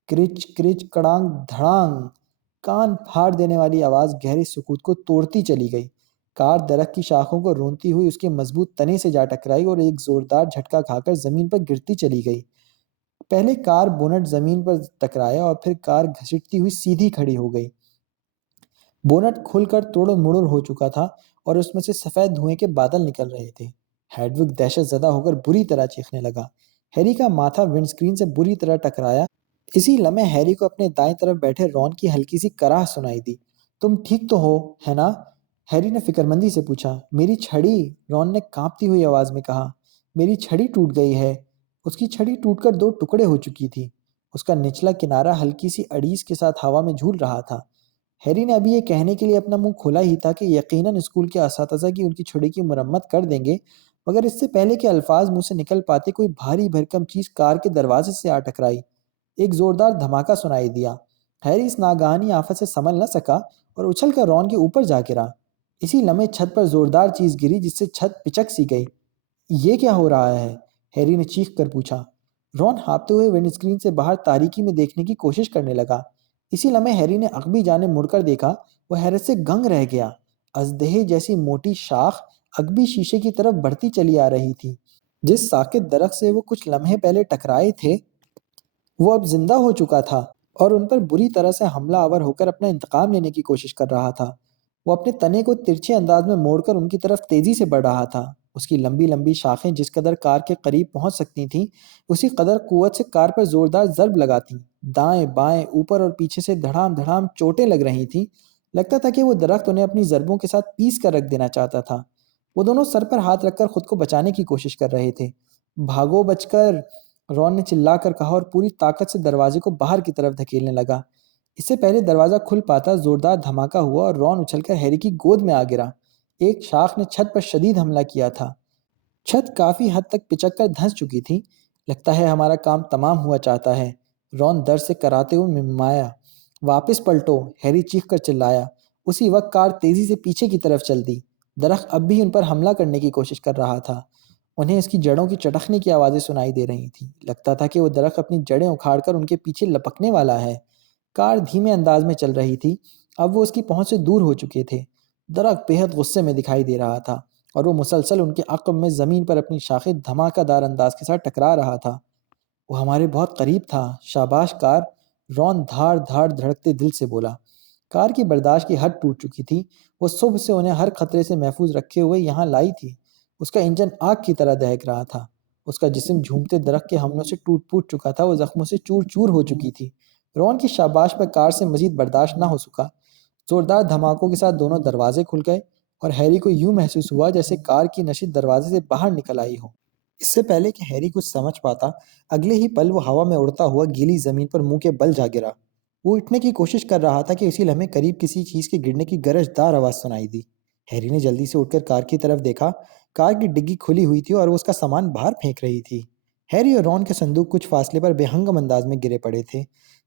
کرچ کرچ کڑانگ دھڑانگ، کان پھاڑ دینے والی آواز گہرے سکوت کو توڑتی چلی گئی۔ کار درخت کی شاخوں کو رونتی ہوئی اس کے مضبوط تنے سے جا ٹکرائی اور ایک زوردار جھٹکا کھا کر زمین پر گرتی چلی گئی۔ پہلے کار بونٹ زمین پر ٹکرایا اور پھر کار گھسٹتی ہوئی سیدھی کھڑی ہو گئی۔ بونٹ کھل کر توڑ مڑ ہو چکا تھا اور اس میں سے سفید دھوئیں کے بادل نکل رہے تھے۔ ہیڈوگ دہشت زدہ ہو کر بری طرح چیخنے لگا۔ ہیری کا ماتھا ونڈ اسکرین سے بری طرح ٹکرایا۔ اسی لمحے ہیری کو اپنے دائیں طرف بیٹھے رون کی ہلکی سی کراہ سنائی دی۔ تم ٹھیک تو ہو، ہے نا؟ ہیری نے فکرمندی سے پوچھا۔ میری چھڑی، رون نے کانپتی ہوئی آواز میں کہا۔ میری چھڑی ٹوٹ گئی ہے۔ اس کی چھڑی ٹوٹ کر دو ٹکڑے ہو چکی تھی۔ اس کا نچلا کنارہ ہلکی سی اڑیس کے ساتھ ہوا میں جھول رہا تھا۔ ہیری نے ابھی یہ کہنے کے لیے اپنا منہ کھولا ہی تھا کہ یقیناً اسکول کے اساتذہ کی ان کی چھڑی کی مرمت کر دیں گے، مگر اس سے پہلے کہ الفاظ منہ سے نکل پاتے کوئی بھاری بھرکم چیز کار کے دروازے سے آ ٹکرائی۔ ایک زوردار دھماکہ سنائی دیا۔ ہیری اس ناگہانی آفت سے سنبھل نہ سکا اور اچھل کر رون کے اوپر جا گرا۔ اسی لمحے چھت پر زوردار چیز گری جس سے چھت پچک سی گئی۔ یہ کیا ہو رہا ہے؟ ہیری نے چیخ کر پوچھا۔ رون ہانپتے ہوئے ونڈ اسکرین سے باہر تاریکی میں دیکھنے کی کوشش کرنے لگا۔ اسی لمحے ہیری نے عقبی جانب مڑ کر دیکھا۔ وہ حیرت سے گنگ رہ گیا۔ اژدہے جیسی موٹی شاخ عقبی شیشے کی طرف بڑھتی چلی آ رہی تھی۔ جس ساکت درخت سے وہ کچھ لمحے پہلے ٹکرائے تھے وہ اب زندہ ہو چکا تھا اور ان پر بری طرح سے حملہ آور ہو کر اپنا انتقام لینے کی کوشش کر رہا تھا۔ وہ اپنے تنے کو ترچھے انداز میں موڑ کر ان کی طرف تیزی سے بڑھ رہا تھا۔ اس کی لمبی لمبی شاخیں جس قدر کار کے قریب پہنچ سکتی تھیں اسی قدر قوت سے کار پر زوردار ضرب لگاتیں۔ دائیں بائیں اوپر اور پیچھے سے دھڑام دھڑام چوٹیں لگ رہی تھیں۔ لگتا تھا کہ وہ درخت انہیں اپنی ضربوں کے ساتھ پیس کر رکھ دینا چاہتا تھا۔ وہ دونوں سر پر ہاتھ رکھ کر خود کو بچانے کی کوشش کر رہے تھے۔ بھاگو بچ کر، رون نے چلا کر کہا اور پوری طاقت سے دروازے کو باہر کی طرف دھکیلنے لگا۔ اس سے پہلے دروازہ کھل پاتا زوردار دھماکہ ہوا اور رون اچھل کر ہیری کی گود میں آ گرا۔ ایک شاخ نے چھت پر شدید حملہ کیا تھا۔ چھت کافی حد تک پچک کر دھنس چکی تھی۔ لگتا ہے ہمارا کام تمام ہوا چاہتا ہے، رون درد سے کراتے ہوئے ممایا۔ واپس پلٹو، ہیری چیخ کر چلایا۔ اسی وقت کار تیزی سے پیچھے کی طرف چل دی۔ درخت اب بھی ان پر حملہ کرنے کی کوشش کر رہا تھا۔ انہیں اس کی جڑوں کی چٹکنے کی آوازیں سنائی دے رہی تھیں۔ لگتا تھا کہ وہ درخت اپنی جڑیں اکھاڑ کر ان کے پیچھے لپکنے والا ہے۔ کار دھیمے انداز میں چل رہی تھی۔ اب وہ اس کی پہنچ سے دور ہو چکے تھے۔ درخت بے حد غصے میں دکھائی دے رہا تھا اور وہ مسلسل ان کے عقب میں زمین پر اپنی شاخیں دھماکہ دار انداز کے ساتھ ٹکرا رہا تھا۔ وہ ہمارے بہت قریب تھا، شاباش کار، رون دھاڑ دھاڑ دھڑکتے دل سے بولا۔ کار کی برداشت کی حد ٹوٹ چکی تھی۔ وہ صبح سے انہیں ہر خطرے سے محفوظ رکھے ہوئے یہاں لائی تھی۔ اس کا انجن آگ کی طرح دہک رہا تھا۔ اس کا جسم جھومتے درخت کے حملوں سے ٹوٹ پھوٹ چکا تھا۔ وہ زخموں سے چور چور ہو چکی تھی۔ رون کی شاباش پر کار سے مزید برداشت نہ ہو سکا۔ زوردار دھماکوں کے ساتھ دونوں دروازے کھل گئے اور ہیری کو یوں محسوس ہوا جیسے کار کی نشت دروازے سے باہر نکل آئی ہو۔ اس سے پہلے کہ ہیری کچھ سمجھ پاتا، اگلے ہی پل وہ ہوا میں اڑتا ہوا گیلی زمین پر منہ کے بل جا گرا۔ وہ اٹھنے کی کوشش کر رہا تھا کہ اسی لمحے قریب کسی چیز کے گرنے کی گرج دار آواز سنائی دی۔ ہیری نے جلدی سے اٹھ کر کار کی طرف دیکھا۔ کار کی ڈگی کھلی ہوئی تھی اور وہ اس کا سامان باہر پھینک رہی تھی۔ ہیری اور رون کے صندوق کچھ فاصلے پر بے ہنگم انداز میں گرے پڑے تھے۔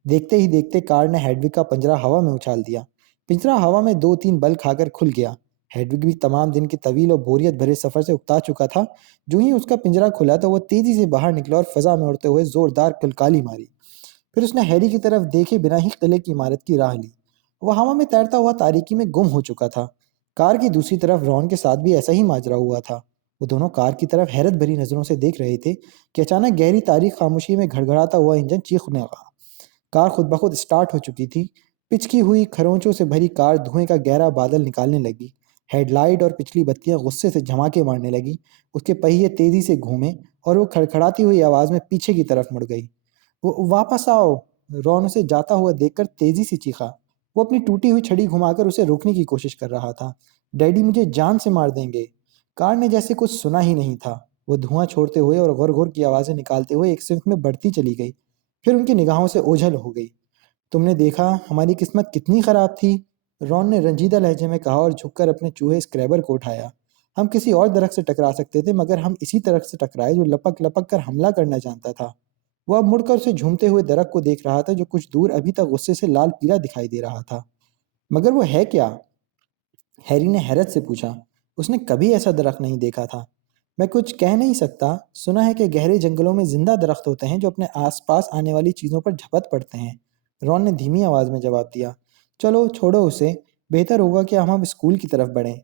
دیکھتے ہی دیکھتے کار نے ہیڈوگ کا پنجرہ ہوا میں اچھال دیا۔ پنجرہ ہوا میں 2-3 بل کھا کر کھل گیا۔ ہیڈوگ بھی تمام دن کے طویل اور بوریت بھرے سفر سے اکتا چکا تھا۔ جو ہی اس کا پنجرہ کھلا تو وہ تیزی سے باہر نکلا اور فضا میں اڑتے ہوئے زوردار کلکالی ماری۔ پھر اس نے ہیری کی طرف دیکھے بنا ہی قلعے کی عمارت کی راہ لی۔ وہ ہوا میں تیرتا ہوا تاریکی میں گم ہو چکا تھا۔ کار کی دوسری طرف رون کے ساتھ بھی ایسا ہی ماجرا ہوا تھا۔ وہ دونوں کار کی طرف حیرت بھری نظروں سے دیکھ رہے تھے کہ اچانک گہری تاریک خاموشی میں گھڑگھڑاتا ہوا انجن چیخنے لگا۔ کار خود بخود اسٹارٹ ہو چکی تھی۔ پچکی ہوئی کھرونچوں سے بھری کار دھوئیں کا گہرا بادل نکالنے لگی۔ ہیڈ لائٹ اور پچھلی بتیاں غصے سے جھماکے مارنے لگی۔ اس کے پہیے تیزی سے گھومے اور وہ کھڑکھڑاتی ہوئی آواز میں پیچھے کی طرف مڑ گئی۔ وہ واپس آؤ! رون اسے جاتا ہوا دیکھ کر تیزی سے چیخا۔ وہ اپنی ٹوٹی ہوئی چھڑی گھما کر اسے روکنے کی کوشش کر رہا تھا۔ ڈیڈی مجھے جان سے مار دیں گے! کار نے جیسے کچھ سنا ہی نہیں تھا۔ وہ دھواں چھوڑتے ہوئے اور غر غر کی آوازیں نکالتے ہوئے ایک سمت میں بڑھتی چلی گئی، پھر ان کی نگاہوں سے اوجھل ہو گئی۔ تم نے دیکھا ہماری قسمت کتنی خراب تھی؟ رون نے رنجیدہ لہجے میں کہا اور جھک کر اپنے چوہے اسکریبر کو اٹھایا۔ ہم کسی اور درخت سے ٹکرا سکتے تھے مگر ہم اسی درخت سے ٹکرائے جو لپک لپک کر حملہ کرنا جانتا تھا۔ وہ اب مڑ کر اسے جھومتے ہوئے درخت کو دیکھ رہا تھا جو کچھ دور ابھی تک غصے سے لال پیلا دکھائی دے رہا تھا۔ مگر وہ ہے کیا؟ ہیری نے حیرت سے پوچھا۔ اس نے کبھی ایسا درخت نہیں دیکھا تھا۔ میں کچھ کہہ نہیں سکتا۔ سنا ہے کہ گہرے جنگلوں میں زندہ درخت ہوتے ہیں جو اپنے آس پاس آنے والی چیزوں پر جھپٹ پڑتے ہیں۔ رون نے دھیمی آواز میں جواب دیا۔ چلو چھوڑو اسے، بہتر ہوگا کہ ہم اسکول کی طرف بڑھیں۔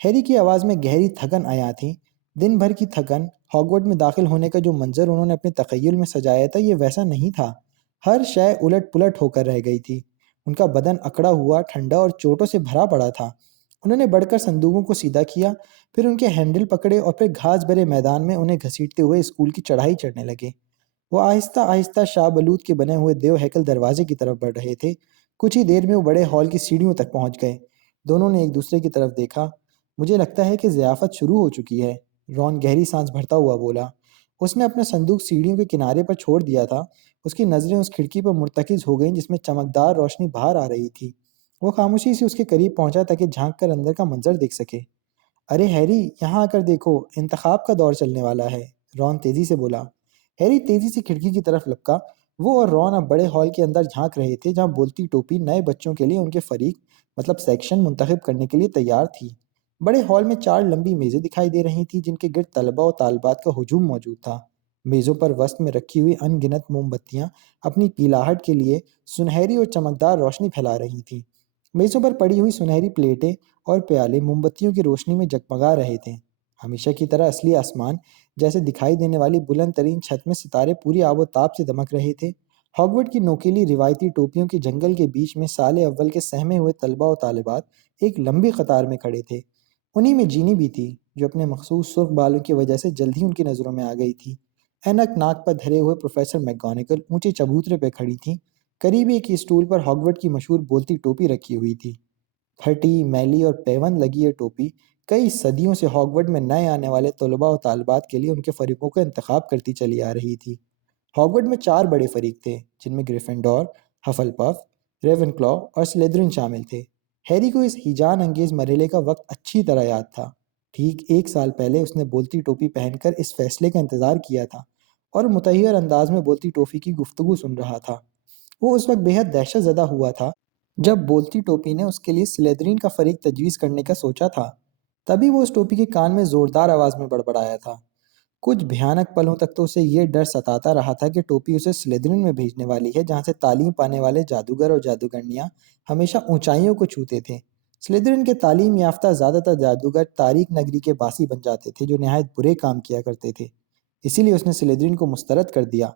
ہیری کی آواز میں گہری تھکن آیا تھی۔ دن بھر کی تھکن، ہاگورٹ میں داخل ہونے کا جو منظر انہوں نے اپنے تخیل میں سجایا تھا یہ ویسا نہیں تھا۔ ہر شے الٹ پلٹ ہو کر رہ گئی تھی۔ ان کا بدن اکڑا ہوا، ٹھنڈا اور چوٹوں سے بھرا پڑا تھا۔ انہوں نے بڑھ کر صندوقوں کو سیدھا کیا، پھر ان کے ہینڈل پکڑے اور پھر گھاس بھرے میدان میں انہیں گھسیٹتے ہوئے اسکول کی چڑھائی چڑھنے لگے۔ وہ آہستہ آہستہ شاہ بلوط کے بنے ہوئے دیو ہیکل دروازے کی طرف بڑھ رہے تھے۔ کچھ ہی دیر میں وہ بڑے ہال کی سیڑھیوں تک پہنچ گئے۔ دونوں نے ایک دوسرے کی طرف دیکھا۔ مجھے لگتا ہے کہ ضیافت شروع ہو چکی ہے، رون گہری سانس بھرتا ہوا بولا۔ اس نے اپنا صندوق سیڑھیوں کے کنارے پر چھوڑ دیا تھا۔ اس کی نظریں اس کھڑکی پر مرتکز ہو گئیں جس میں چمکدار روشنی باہر آ رہی تھی۔ وہ خاموشی سے اس کے قریب پہنچا تاکہ جھانک کر اندر کا منظر دیکھ سکے۔ ارے ہیری، یہاں آ کر دیکھو، انتخاب کا دور چلنے والا ہے، رون تیزی سے بولا۔ ہیری تیزی سے کھڑکی کی طرف لپکا۔ وہ اور رون اب بڑے ہال کے اندر جھانک رہے تھے جہاں بولتی ٹوپی نئے بچوں کے لیے ان کے فریق مطلب سیکشن منتخب کرنے کے لیے تیار تھی۔ بڑے ہال میں 4 لمبی میزیں دکھائی دے رہی تھیں جن کے گرد طلباء و طالبات کا ہجوم موجود تھا۔ میزوں پر وسط میں رکھی ہوئی ان گنت موم بتیاں اپنی پیلاہٹ کے لیے سنہری اور چمکدار روشنی پھیلا رہی تھیں۔ میزوں پر پڑی ہوئی سنہری پلیٹیں اور پیالے موم بتیوں کی روشنی میں جگمگا رہے تھے۔ ہمیشہ کی طرح اصلی آسمان جیسے دکھائی دینے والی بلند ترین چھت میں ستارے پوری آب و تاب سے دمک رہے تھے۔ ہاگورٹ کی نوکیلی روایتی ٹوپیوں کے جنگل کے بیچ میں سال اول کے سہمے ہوئے طلباء و طالبات ایک لمبی قطار میں کھڑے تھے۔ انہی میں جینی بھی تھی جو اپنے مخصوص سرخ بالوں کی وجہ سے جلد ہی ان کی نظروں میں آ گئی تھی۔ اینک ناک پر دھرے ہوئے پروفیسر میکگونیگل اونچے چبوترے پہ کھڑی تھیں۔ قریب ایک اسٹول پر ہاگورٹ کی مشہور بولتی ٹوپی رکھی ہوئی تھی۔ پھٹی، میلی اور پیوند لگی یہ ٹوپی کئی صدیوں سے ہاگورٹ میں نئے آنے والے طلباء و طالبات کے لیے ان کے فریقوں کا انتخاب کرتی چلی آ رہی تھی۔ ہاگورٹ میں 4 بڑے فریق تھے جن میں گریفنڈور، ہفل پف، ریون کلو اور سلیدرن شامل تھے۔ ہیری کو اس ہیجان انگیز مرحلے کا وقت اچھی طرح یاد تھا۔ ٹھیک 1 سال پہلے اس نے بولتی ٹوپی پہن کر اس فیصلے کا انتظار کیا تھا اور متحیر انداز میں بولتی ٹوپی کی گفتگو سن رہا تھا۔ وہ اس وقت بے حد دہشت زدہ ہوا تھا جب بولتی ٹوپی نے اس کے لیے سلیدرین کا فریق تجویز کرنے کا سوچا تھا۔ تبھی وہ اس ٹوپی کے کان میں زوردار آواز میں بڑبڑایا تھا۔ کچھ بھیانک پلوں تک تو اسے یہ ڈر ستاتا رہا تھا کہ ٹوپی اسے سلیدرین میں بھیجنے والی ہے جہاں سے تعلیم پانے والے جادوگر اور جادوگرنیاں ہمیشہ اونچائیوں کو چھوتے تھے۔ سلیدرین کے تعلیم یافتہ زیادہ تر جادوگر تاریک نگری کے باسی بن جاتے تھے جو نہایت برے کام کیا کرتے تھے۔ اسی لیے اس نے سلیدرین کو مسترد کر دیا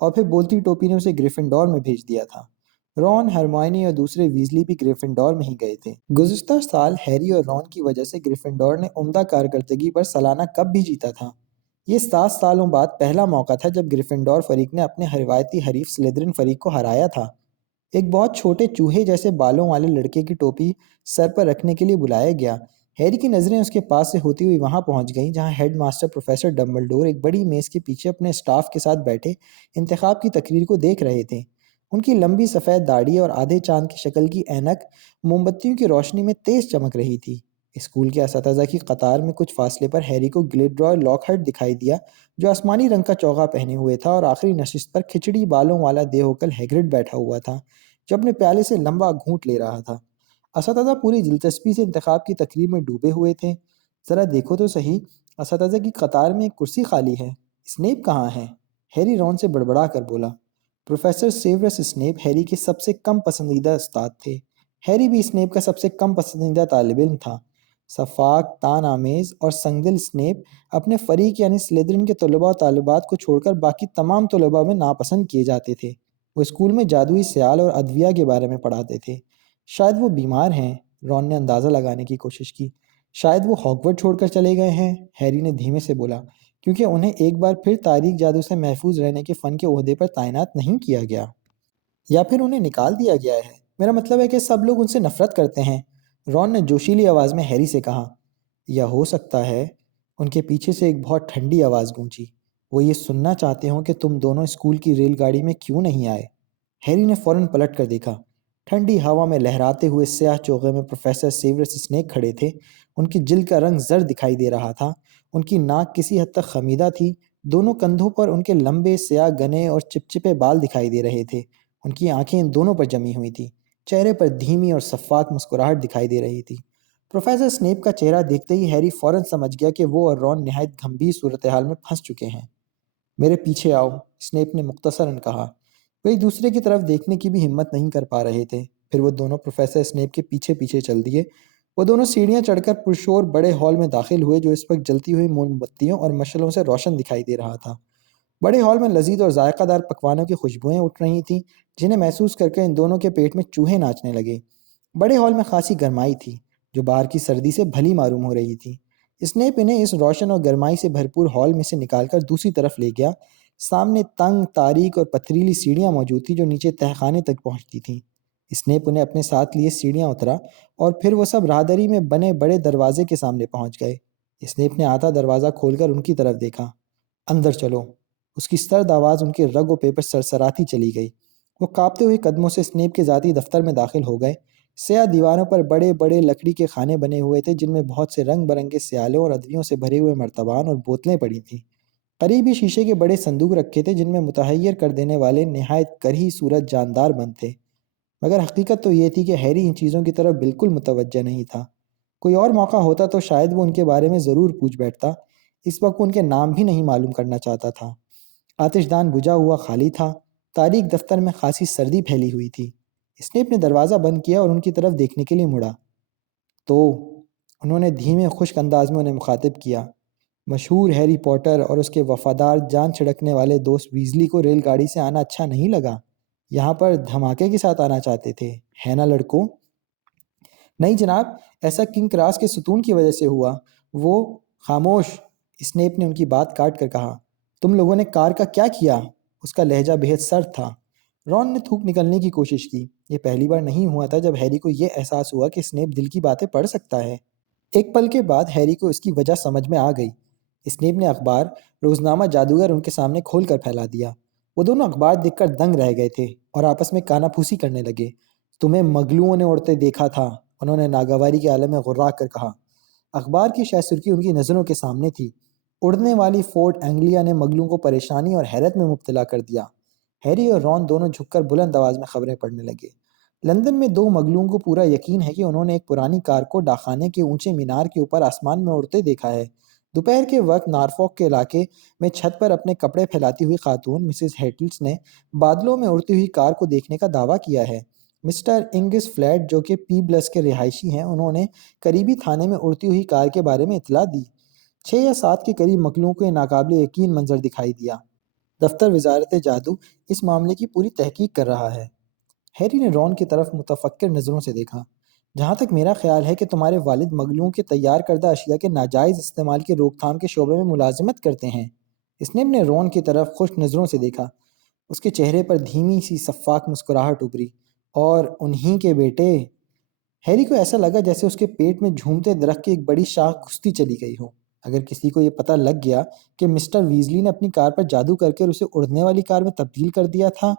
اور پھر بولتی ٹوپی نے اسے گریفنڈور میں بھیج دیا تھا۔ رون، ہرمائنی اور دوسرے ویزلی بھی گریفنڈور میں ہی گئے تھے۔ گزشتہ سال ہیری اور رون کی وجہ سے گریفنڈور نے عمدہ کارکردگی پر سالانہ کپ بھی جیتا تھا۔ یہ 7 سالوں بعد پہلا موقع تھا جب گریفنڈور فریق نے اپنے روایتی حریف سلیدرن فریق کو ہرایا تھا۔ ایک بہت چھوٹے چوہے جیسے بالوں والے لڑکے کی ٹوپی سر پر رکھنے کے لیے بلایا گیا ہیری کی نظریں اس کے پاس سے ہوتی ہوئی وہاں پہنچ گئیں جہاں ہیڈ ماسٹر پروفیسر ڈمبلڈور ایک بڑی میز کے پیچھے اپنے اسٹاف کے ساتھ بیٹھے انتخاب کی تقریر کو دیکھ رہے تھے۔ ان کی لمبی سفید داڑھی اور آدھے چاند کی شکل کی اینک موم بتیوں کی روشنی میں تیز چمک رہی تھی۔ اسکول کے اساتذہ کی قطار میں کچھ فاصلے پر ہیری کو گلیڈرائے لاک ہرٹ دکھائی دیا، جو آسمانی رنگ کا چوغا پہنے ہوئے تھا، اور آخری نشست پر کھچڑی بالوں والا دیہوکل ہیگرڈ بیٹھا ہوا تھا، جو اپنے پیالے سے لمبا گھونٹ لے رہا تھا۔ اساتذہ پوری دلچسپی سے انتخاب کی تقریب میں ڈوبے ہوئے تھے۔ ذرا دیکھو تو صحیح، اساتذہ کی قطار میں ایک کرسی خالی ہے، اسنیپ کہاں ہے؟ ہیری رون سے بڑبڑا کر بولا۔ پروفیسر سیورس اسنیپ ہیری کے سب سے کم پسندیدہ استاد تھے۔ ہیری بھی اسنیپ کا سب سے کم پسندیدہ طالب علم تھا۔ شفاق، تان آمیز اور سنگدل اسنیپ اپنے فریق یعنی سلیدرن کے طلباء و طالبات کو چھوڑ کر باقی تمام طلباء میں ناپسند کیے جاتے تھے۔ وہ اسکول میں جادوئی سیال اور ادویہ کے بارے میں پڑھاتے تھے۔ شاید وہ بیمار ہیں، رون نے اندازہ لگانے کی کوشش کی۔ شاید وہ ہاگورڈ چھوڑ کر چلے گئے ہیں، ہیری نے دھیمے سے بولا، کیونکہ انہیں ایک بار پھر تاریک جادو سے محفوظ رہنے کے فن کے عہدے پر تعینات نہیں کیا گیا، یا پھر انہیں نکال دیا گیا ہے۔ میرا مطلب ہے کہ سب لوگ ان سے نفرت کرتے ہیں، رون نے جوشیلی آواز میں ہیری سے کہا۔ یا ہو سکتا ہے، ان کے پیچھے سے ایک بہت ٹھنڈی آواز گونجی، وہ یہ سننا چاہتے ہوں کہ تم دونوں اسکول کی ریل گاڑی میں کیوں نہیں آئے۔ ہیری نے فوراً پلٹ کر دیکھا۔ ٹھنڈی ہوا میں لہراتے ہوئے سیاہ چوغے میں پروفیسر سیورس اسنیک کھڑے تھے۔ ان کی جلد کا رنگ زرد دکھائی دے رہا تھا، ان کی ناک کسی حد تک خمیدہ تھی، دونوں کندھوں پر ان کے لمبے سیاہ گنے اور چپچپے بال دکھائی دے رہے تھے، ان کی آنکھیں ان دونوں پر جمی ہوئی تھیں، چہرے پر دھیمی اور شفاف مسکراہٹ دکھائی دے رہی تھی۔ پروفیسر اسنیپ کا چہرہ دیکھتے ہی ہیری فوراً سمجھ گیا کہ وہ اور رون نہایت گمبھیر صورتحال میں پھنس چکے ہیں۔ میرے پیچھے آؤ، اسنیپ نے مختصراً کہا۔ وہ ایک دوسرے کی طرف دیکھنے کی بھی ہمت نہیں کر پا رہے تھے۔ پھر وہ دونوں پروفیسر اسنیپ کے پیچھے پیچھے چل دیے۔ وہ دونوں سیڑھیاں چڑھ کر پرشور بڑے ہال میں داخل ہوئے، جو اس وقت جلتی ہوئی موم بتیوں اور مشعلوں سے روشن دکھائی دے رہا تھا۔ بڑے ہال میں لذیذ اور ذائقہ دار پکوانوں کی خوشبوئیں اٹھ رہی تھیں، جنہیں محسوس کر کے ان دونوں کے پیٹ میں چوہے ناچنے لگے۔ بڑے ہال میں خاصی گرمائی تھی، جو باہر کی سردی سے بھلی معلوم ہو رہی تھی۔ اسنیپ انہیں اس روشن اور گرمائی سے بھرپور ہال میں سے نکال کر دوسری طرف لے گیا۔ سامنے تنگ، تاریک اور پتھریلی سیڑھیاں موجود تھیں جو نیچے تہخانے تک پہنچتی تھیں۔ اسنیپ انہیں اپنے ساتھ لیے سیڑھیاں اترا، اور پھر وہ سب راہدری میں بنے بڑے دروازے کے سامنے پہنچ گئے۔ اسنیپ نے آدھا دروازہ کھول کر ان کی طرف دیکھا۔ اندر چلو، اس کی سرد آواز ان کے رگ و پے پر سرسراتی چلی گئی۔ وہ کانپتے ہوئے قدموں سے اسنیپ کے ذاتی دفتر میں داخل ہو گئے۔ سیاہ دیواروں پر بڑے بڑے لکڑی کے خانے بنے ہوئے تھے، جن میں بہت سے رنگ برنگے سیالوں اور ادویوں سے بھرے ہوئے مرتبان اور بوتلیں پڑی تھیں۔ قریب ہی شیشے کے بڑے صندوق رکھے تھے، جن میں متحیر کر دینے والے نہایت کرہی صورت جاندار بند تھے، مگر حقیقت تو یہ تھی کہ ہیری ان چیزوں کی طرف بالکل متوجہ نہیں تھا۔ کوئی اور موقع ہوتا تو شاید وہ ان کے بارے میں ضرور پوچھ بیٹھتا، اس وقت وہ ان کے نام بھی نہیں معلوم کرنا چاہتا تھا۔ آتش دان بجھا ہوا خالی تھا، تاریک دفتر میں خاصی سردی پھیلی ہوئی تھی۔ اسنیپ نے دروازہ بند کیا اور ان کی طرف دیکھنے کے لیے مڑا۔ تو انہوں نے دھیمے خشک انداز میں انہیں مخاطب کیا، مشہور ہیری پوٹر اور اس کے وفادار جان چھڑکنے والے دوست ویزلی کو ریل گاڑی سے آنا اچھا نہیں لگا؟ یہاں پر دھماکے کے ساتھ آنا چاہتے تھے، ہے نا لڑکوں؟ نہیں جناب، ایسا کنگ کراس کے ستون کی وجہ سے ہوا۔ وہ خاموش، اسنیپ نے ان کی بات کاٹ کر کہا۔ تم لوگوں نے کار کا کیا کیا؟ اس کا لہجہ بہت سرد تھا۔ رون نے تھوک نکلنے کی کوشش کی۔ یہ پہلی بار نہیں ہوا تھا جب ہیری کو یہ احساس ہوا کہ اسنیپ دل کی باتیں پڑھ سکتا ہے۔ ایک پل کے بعد ہیری کو اس کی وجہ سمجھ میں آ گئی۔ اسنیپ نے اخبار روزنامہ جادوگر ان کے سامنے کھول کر پھیلا دیا۔ وہ دونوں اخبار دیکھ کر دنگ رہ گئے تھے اور آپس میں کانا پھوسی کرنے لگے۔ تمہیں مگلوؤں نے اڑتے دیکھا تھا، انہوں نے ناگواری کے عالم میں غرا کر کہا۔ اخبار کی شہ سرخی ان کی نظروں کے سامنے تھی۔ اڑنے والی فورٹ اینگلیا نے مگلوں کو پریشانی اور حیرت میں مبتلا کر دیا۔ ہیری اور رون دونوں جھک کر بلند آواز میں خبریں پڑھنے لگے۔ لندن میں دو مگلوں کو پورا یقین ہے کہ انہوں نے ایک پرانی کار کو ڈاکخانے کے اونچے مینار کے اوپر آسمان میں اڑتے دیکھا ہے۔ دوپہر کے وقت نارفوک کے علاقے میں چھت پر اپنے کپڑے پھیلاتی ہوئی خاتون مسز ہیٹلز نے بادلوں میں اڑتی ہوئی کار کو دیکھنے کا دعویٰ کیا ہے۔ مسٹر انگس فلیٹ، جو کہ پیبلس کے رہائشی ہیں، انہوں نے قریبی تھانے میں اڑتی ہوئی کار کے بارے میں اطلاع دی۔ 6 یا 7 کے قریب مگلوں کو یہ ناقابل یقین منظر دکھائی دیا۔ دفتر وزارت جادو اس معاملے کی پوری تحقیق کر رہا ہے۔ ہیری نے رون کی طرف متفکر نظروں سے دیکھا۔ جہاں تک میرا خیال ہے کہ تمہارے والد مگلوں کے تیار کردہ اشیاء کے ناجائز استعمال کی روک تھام کے شعبے میں ملازمت کرتے ہیں۔ اسنیپ نے رون کی طرف خشک نظروں سے دیکھا۔ اس کے چہرے پر دھیمی سی شفاف مسکراہٹ ابھری۔ اور انہی کے بیٹے ہیری کو ایسا لگا جیسے اس کے پیٹ میں جھومتے درخت کی ایک بڑی شاخ گھستی چلی گئی ہو۔ اگر کسی کو یہ پتہ لگ گیا کہ مسٹر ویزلی نے اپنی کار پر جادو کر کے اسے اڑنے والی کار میں تبدیل کر دیا تھا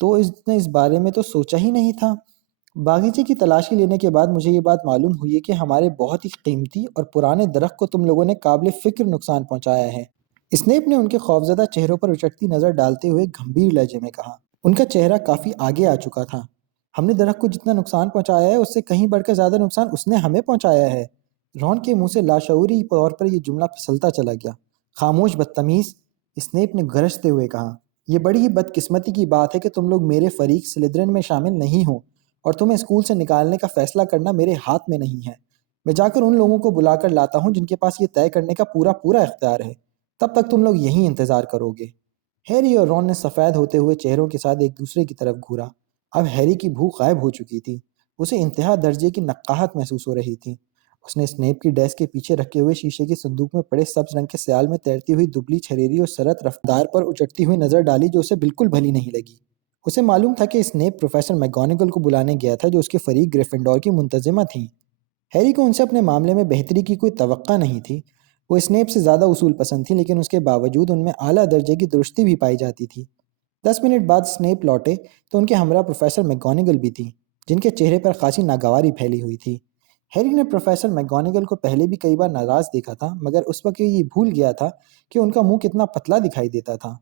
تو اس نے اس بارے میں تو سوچا ہی نہیں تھا۔ باغیچے کی تلاشی لینے کے بعد مجھے یہ بات معلوم ہوئی ہے کہ ہمارے بہت ہی قیمتی اور پرانے درخت کو تم لوگوں نے قابل فکر نقصان پہنچایا ہے۔ اسنیپ نے ان کے خوفزدہ چہروں پر اچٹتی نظر ڈالتے ہوئے گھمبیر لہجے میں کہا۔ ان کا چہرہ کافی آگے آ چکا تھا۔ ہم نے درخت کو جتنا نقصان پہنچایا ہے اس سے کہیں بڑھ کر زیادہ نقصان اس نے ہمیں پہنچایا ہے۔ رون کے منہ سے لاشعوری طور پر یہ جملہ پھسلتا چلا گیا۔ خاموش بدتمیز، اسنیپ نے گرجتے ہوئے کہا۔ یہ بڑی ہی بدقسمتی کی بات ہے کہ تم لوگ میرے فریق سلیدرن میں شامل نہیں ہو اور تمہیں اسکول سے نکالنے کا فیصلہ کرنا میرے ہاتھ میں نہیں ہے۔ میں جا کر ان لوگوں کو بلا کر لاتا ہوں جن کے پاس یہ طے کرنے کا پورا اختیار ہے۔ تب تک تم لوگ یہیں انتظار کرو گے۔ ہیری اور رون نے سفید ہوتے ہوئے چہروں کے ساتھ ایک دوسرے کی طرف گھورا۔ اب ہیری کی بھوک غائب ہو چکی تھی۔ اسے انتہا درجے کی نقاہت محسوس ہو رہی تھی۔ اس نے اسنیپ کی ڈیسک کے پیچھے رکھے ہوئے شیشے کے صندوق میں پڑے سبز رنگ کے سیال میں تیرتی ہوئی دبلی چھریری اور سرت رفتار پر اچٹتی ہوئی نظر ڈالی جو اسے بالکل بھلی نہیں لگی۔ اسے معلوم تھا کہ اسنیپ پروفیسر میکگونگل کو بلانے گیا تھا جو اس کے فریق گریفنڈور کی منتظمہ تھیں۔ ہیری کو ان سے اپنے معاملے میں بہتری کی کوئی توقع نہیں تھی۔ وہ اسنیپ سے زیادہ اصول پسند تھی لیکن اس کے باوجود ان میں اعلیٰ درجے کی درستی بھی پائی جاتی تھی۔ 10 منٹ بعد اسنیپ لوٹے تو ان کے ہمراہ پروفیسر میکگونگل بھی تھی جن کے چہرے پر خاصی ناگواری پھیلی ہوئی تھی۔ ہیری نے پروفیسر میکگونگل کو پہلے بھی کئی بار ناراض دیکھا تھا مگر اس وقت یہ بھول گیا تھا کہ ان کا منہ کتنا پتلا دکھائی دیتا تھا۔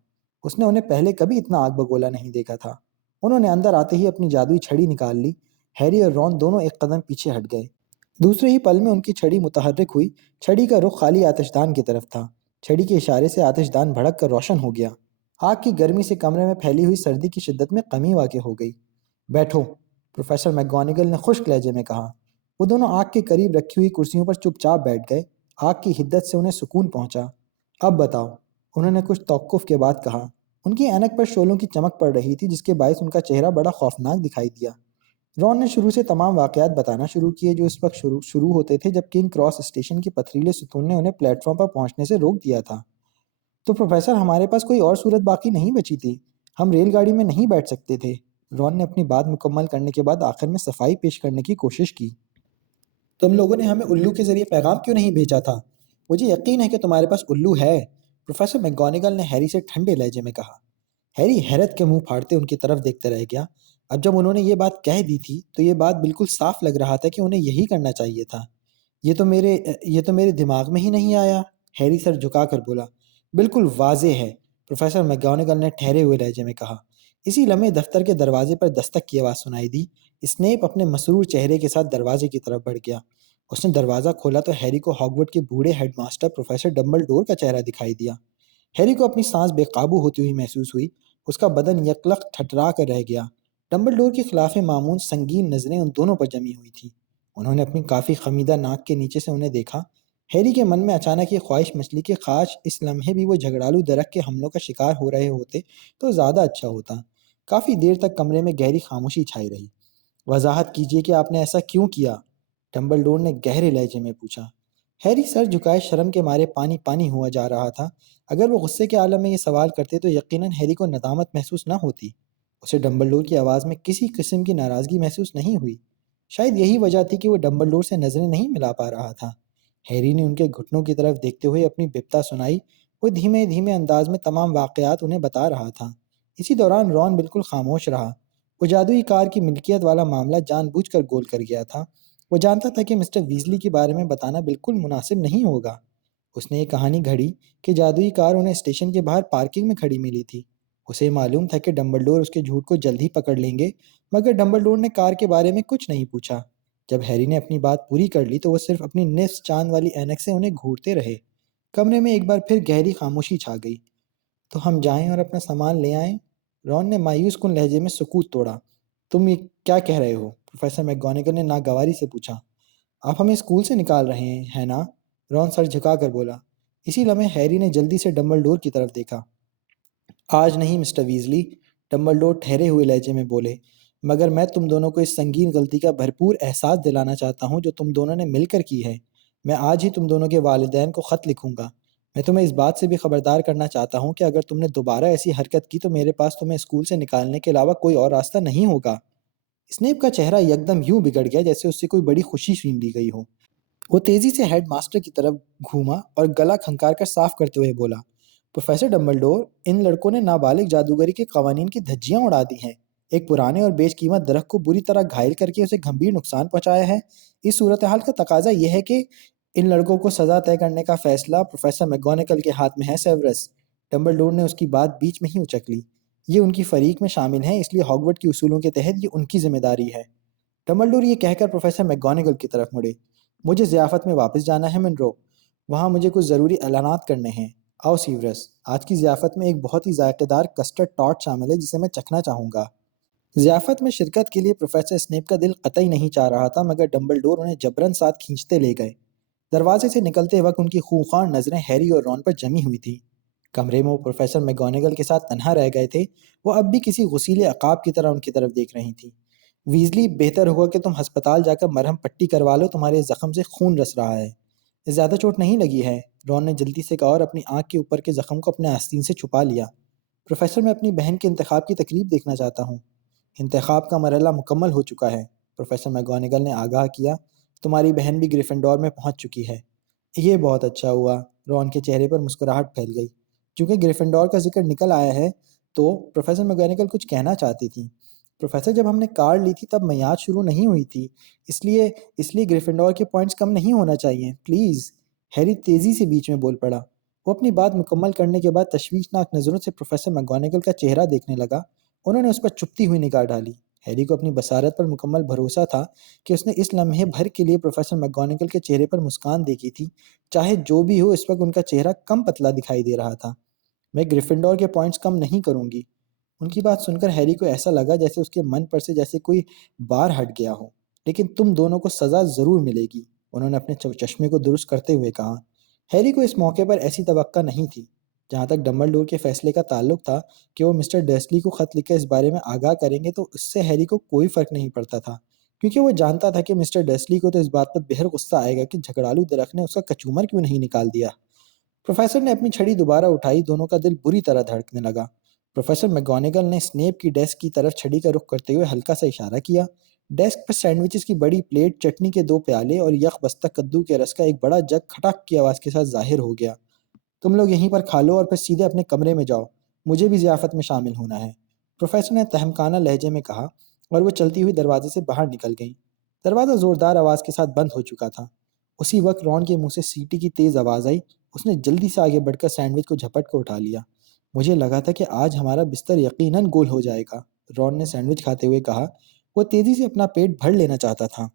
اس نے انہیں پہلے کبھی اتنا آگ بگولا نہیں دیکھا تھا۔ انہوں نے اندر آتے ہی اپنی جادوئی چھڑی نکال لی۔ ہیری اور رون دونوں ایک قدم پیچھے ہٹ گئے۔ دوسرے ہی پل میں ان کی چھڑی متحرک ہوئی۔ چھڑی کا رخ خالی آتش دان کی طرف تھا۔ چھڑی کے اشارے سے آتش دان بھڑک کر روشن ہو گیا۔ آگ کی گرمی سے کمرے میں پھیلی ہوئی سردی کی شدت میں کمی واقع ہو گئی۔ بیٹھو، پروفیسر میکگونگل نے خشک لہجے میں کہا۔ وہ دونوں آگ کے قریب رکھی ہوئی کرسیوں پر چپ چاپ بیٹھ گئے۔ آگ کی حدت سے انہیں سکون پہنچا۔ اب بتاؤ، انہوں نے کچھ توقف کے بعد کہا۔ ان کی اینک پر شعلوں کی چمک پڑ رہی تھی جس کے باعث ان کا چہرہ بڑا خوفناک دکھائی دیا۔ رون نے شروع سے تمام واقعات بتانا شروع کیے جو اس وقت شروع ہوتے تھے جب کنگ کراس اسٹیشن کے پتھریلے ستون نے انہیں پلیٹ فارم پر پہنچنے سے روک دیا تھا۔ تو پروفیسر، ہمارے پاس کوئی اور صورت باقی نہیں بچی تھی۔ ہم ریل گاڑی میں نہیں بیٹھ سکتے تھے۔ رون نے اپنی بات مکمل کرنے کے بعد آخر میں صفائی پیش کرنے کی کوشش کی۔ تم لوگوں نے ہمیں الو کے ذریعے پیغام کیوں نہیں بھیجا تھا؟ مجھے یقین ہے کہ تمہارے پاس الو ہے، پروفیسر میکگونگل نے ہیری سے ٹھنڈے لہجے میں کہا۔ ہیری حیرت کے منہ پھاڑتے ان کی طرف دیکھتے رہ گیا۔ اب جب انہوں نے یہ بات کہہ دی تھی تو یہ بات بالکل صاف لگ رہا تھا کہ انہیں یہی کرنا چاہیے تھا۔ یہ تو میرے دماغ میں ہی نہیں آیا، ہیری سر جھکا کر بولا۔ بالکل واضح ہے، پروفیسر میکگونگل نے ٹھہرے ہوئے لہجے میں کہا۔ اسی لمحے دفتر کے دروازے پر دستک کی آواز سنائی دی۔ اسنیپ اپنے مسرور چہرے کے ساتھ دروازے کی طرف بڑھ گیا۔ اس نے دروازہ کھولا تو ہیری کو ہاگورٹ کے بوڑھے ہیڈ ماسٹر پروفیسر ڈمبلڈور کا چہرہ دکھائی دیا۔ ہیری کو اپنی سانس بے قابو ہوتی ہوئی محسوس ہوئی۔ اس کا بدن یکلخت ٹھٹرا کر رہ گیا۔ ڈمبلڈور کے خلاف معمول سنگین نظریں ان دونوں پر جمی ہوئی تھیں۔ انہوں نے اپنی کافی خمیدہ ناک کے نیچے سے انہیں دیکھا۔ ہیری کے من میں اچانک یہ خواہش مچلی کہ کاش اس لمحے بھی وہ جھگڑالو درخت کے حملوں کا شکار ہو رہے ہوتے تو زیادہ اچھا ہوتا۔ کافی دیر تک کمرے میں گہری خاموشی چھائی رہی۔ وضاحت کیجیے کہ آپ نے ایسا کیوں کیا؟ ڈمبلڈور نے گہرے لہجے میں پوچھا۔ ہیری سر جھکائے شرم کے مارے پانی پانی ہوا جا رہا تھا۔ اگر وہ غصے کے عالم میں یہ سوال کرتے تو یقیناً ہیری کو ندامت محسوس نہ ہوتی۔ اسے ڈمبلڈور کی آواز میں کسی قسم کی ناراضگی محسوس نہیں ہوئی۔ شاید یہی وجہ تھی کہ وہ ڈمبلڈور سے نظریں نہیں ملا پا رہا تھا۔ ہیری نے ان کے گھٹنوں کی طرف دیکھتے ہوئے اپنی بپتا سنائی۔ وہ دھیمے دھیمے انداز میں تمام واقعات انہیں بتا رہا تھا۔ اسی دوران رون بالکل خاموش رہا۔ وہ جادوئی کار کی ملکیت والا معاملہ جان بوجھ کر گول کر گیا تھا۔ وہ جانتا تھا کہ مسٹر ویزلی کے بارے میں بتانا بالکل مناسب نہیں ہوگا۔ اس نے یہ کہانی گھڑی کہ جادوئی کار انہیں اسٹیشن کے باہر پارکنگ میں کھڑی ملی تھی۔ اسے معلوم تھا کہ ڈمبلڈور اس کے جھوٹ کو جلد ہی پکڑ لیں گے، مگر ڈمبلڈور نے کار کے بارے میں کچھ نہیں پوچھا۔ جب ہیری نے اپنی بات پوری کر لی تو وہ صرف اپنی نصف چاند والی اینک سے انہیں گھورتے رہے۔ کمرے میں ایک بار پھر گہری خاموشی چھا گئی۔ تو ہم جائیں اور اپنا سامان لے آئیں؟ رون نے مایوس کن لہجے میں سکوت توڑا۔ تم یہ کیا کہہ رہے ہو؟ پروفیسر میکگونگل نے ناگواری سے پوچھا۔ آپ ہمیں اسکول سے نکال رہے ہیں نا؟ رون سر جھکا کر بولا۔ اسی لمحے ہیری نے جلدی سے ڈمبلڈور کی طرف دیکھا۔ آج نہیں مسٹر ویزلی، ڈمبلڈور ٹھہرے ہوئے لہجے میں بولے، مگر میں تم دونوں کو اس سنگین غلطی کا بھرپور احساس دلانا چاہتا ہوں جو تم دونوں نے مل کر کی ہے۔ میں آج ہی تم دونوں کے والدین کو خط لکھوں گا۔ میں تمہیں اس بات سے بھی خبردار کرنا چاہتا ہوں کہ اگر تم نے دوبارہ ایسی حرکت کی تو میرے پاس تمہیں اسکول سے نکالنے کے علاوہ کوئی اور راستہ نہیں ہوگا۔ اسنیپ کا چہرہ یکدم یوں بگڑ گیا جیسے اس سے کوئی بڑی خوشی چھین لی گئی ہو۔ وہ تیزی سے ہیڈ ماسٹر کی طرف گھوما اور گلا کھنکار کر صاف کرتے ہوئے بولا، پروفیسر ڈمبلڈور، ان لڑکوں نے نابالغ جادوگری کے قوانین کی دھجیاں اڑا دی ہیں۔ ایک پرانے اور بیش قیمت درخت کو بری طرح گھائل کر کے اسے گھمبیر نقصان پہنچایا ہے۔ اس صورتحال کا تقاضا یہ ہے کہ ان لڑکوں کو سزا طے کرنے کا فیصلہ پروفیسر میگونیگل کے ہاتھ میں ہے سیورس۔ ڈمبلڈور نے اس کی بات بیچ میں ہی اچک لی۔ یہ ان کی فریق میں شامل ہیں، اس لیے ہاگورٹ کے اصولوں کے تحت یہ ان کی ذمہ داری ہے۔ ڈمبلڈور یہ کہہ کر پروفیسر میگونیگل کی طرف مڑے، مجھے ضیافت میں واپس جانا ہے منرو، وہاں مجھے کچھ ضروری اعلانات کرنے ہیں۔ آؤ سیورس، آج کی ضیافت میں ایک بہت ہی ذائقہ دار کسٹرڈ ٹارٹ شامل ہے جسے میں چکھنا چاہوں گا۔ ضیافت میں شرکت کے لیے پروفیسر اسنیپ کا دل قطعی نہیں چاہ رہا تھا، مگر ڈمبلڈور انہیں جبراً ساتھ کھینچتے لے گئے۔ دروازے سے نکلتے وقت ان کی خونخوار نظریں ہیری اور رون پر جمی ہوئی تھیں۔ کمرے میں وہ پروفیسر میگونیگل کے ساتھ تنہا رہ گئے تھے، وہ اب بھی کسی غسیل عقاب کی طرح ان کی طرف دیکھ رہی تھیں۔ ویزلی، بہتر ہوگا کہ تم ہسپتال جا کر مرہم پٹی کروا لو، تمہارے زخم سے خون رس رہا ہے۔ زیادہ چوٹ نہیں لگی ہے، رون نے جلدی سے کہا اور اپنی آنکھ کے اوپر کے زخم کو اپنے آستین سے چھپا لیا۔ پروفیسر، میں اپنی بہن کے انتخاب کی تقریب دیکھنا چاہتا ہوں۔ انتخاب کا مرحلہ مکمل ہو چکا ہے، پروفیسر میگونیگل نے آگاہ کیا، تمہاری بہن بھی گریفنڈور میں پہنچ چکی ہے۔ یہ بہت اچھا ہوا، رون کے چہرے پر مسکراہٹ پھیل گئی۔ چونکہ گریفنڈور کا ذکر نکل آیا ہے تو پروفیسر میگونیگل کچھ کہنا چاہتی تھیں۔ پروفیسر، جب ہم نے کارڈ لی تھی تب میعاد شروع نہیں ہوئی تھی، اس لیے گریفنڈور کے پوائنٹس کم نہیں ہونا چاہیے، پلیز۔ ہیری تیزی سے بیچ میں بول پڑا۔ وہ اپنی بات مکمل کرنے کے بعد تشویشناک نظروں سے پروفیسر میگونیگل کا چہرہ دیکھنے لگا۔ انہوں نے اس پر چپتی ہوئی نگاہ ڈالی۔ ہیری کو اپنی بصارت پر مکمل بھروسہ تھا کہ اس نے اس لمحے بھر کے لیے پروفیسر میگونیگل کے چہرے پر مسکان دیکھی تھی۔ چاہے جو بھی ہو، اس وقت ان کا چہرہ کم پتلا دکھائی دے رہا تھا۔ میں گریفنڈور کے پوائنٹس کم نہیں کروں گی۔ ان کی بات سن کر ہیری کو ایسا لگا جیسے اس کے من پر سے جیسے کوئی بار ہٹ گیا ہو۔ لیکن تم دونوں کو سزا ضرور ملے گی، انہوں نے اپنے چشمے کو درست کرتے ہوئے کہا۔ ہیری کو اس موقع پر ایسی توقع نہیں تھی۔ جہاں تک ڈمبلڈور کے فیصلے کا تعلق تھا کہ وہ مسٹر ڈرسلی کو خط لکھ کر اس بارے میں آگاہ کریں گے، تو اس سے ہیری کو کوئی فرق نہیں پڑتا تھا، کیونکہ وہ جانتا تھا کہ مسٹر ڈرسلی کو تو اس بات پر بہر غصہ آئے گا کہ جھگڑالو درخت نے اس کا کچومر کیوں نہیں نکال دیا۔ پروفیسر نے اپنی چھڑی دوبارہ اٹھائی، دونوں کا دل بری طرح دھڑکنے لگا۔ پروفیسر میگونیگل نے اسنیپ کی ڈیسک کی طرف چھڑی کا رخ کرتے ہوئے ہلکا سا اشارہ کیا۔ ڈیسک پر سینڈوچز کی بڑی پلیٹ، چٹنی کے 2 پیالے اور یک بستہ کدو کے رس کا ایک بڑا جگ کھٹک کی آواز کے ساتھ ظاہر ہو گیا۔ تم لوگ یہیں پر کھا لو اور پھر سیدھے اپنے کمرے میں جاؤ، مجھے بھی ضیافت میں شامل ہونا ہے، پروفیسر نے تہمکانہ لہجے میں کہا، اور وہ چلتی ہوئی دروازے سے باہر نکل گئیں۔ دروازہ زوردار آواز کے ساتھ بند ہو چکا تھا۔ اسی وقت رون کے منہ سے سیٹی کی تیز آواز آئی۔ اس نے جلدی سے آگے بڑھ کر سینڈوچ کو جھپٹ کر اٹھا لیا۔ مجھے لگا تھا کہ آج ہمارا بستر یقیناً گول ہو جائے گا، رون نے سینڈوچ کھاتے ہوئے کہا۔ وہ تیزی سے اپنا پیٹ بھر لینا چاہتا تھا۔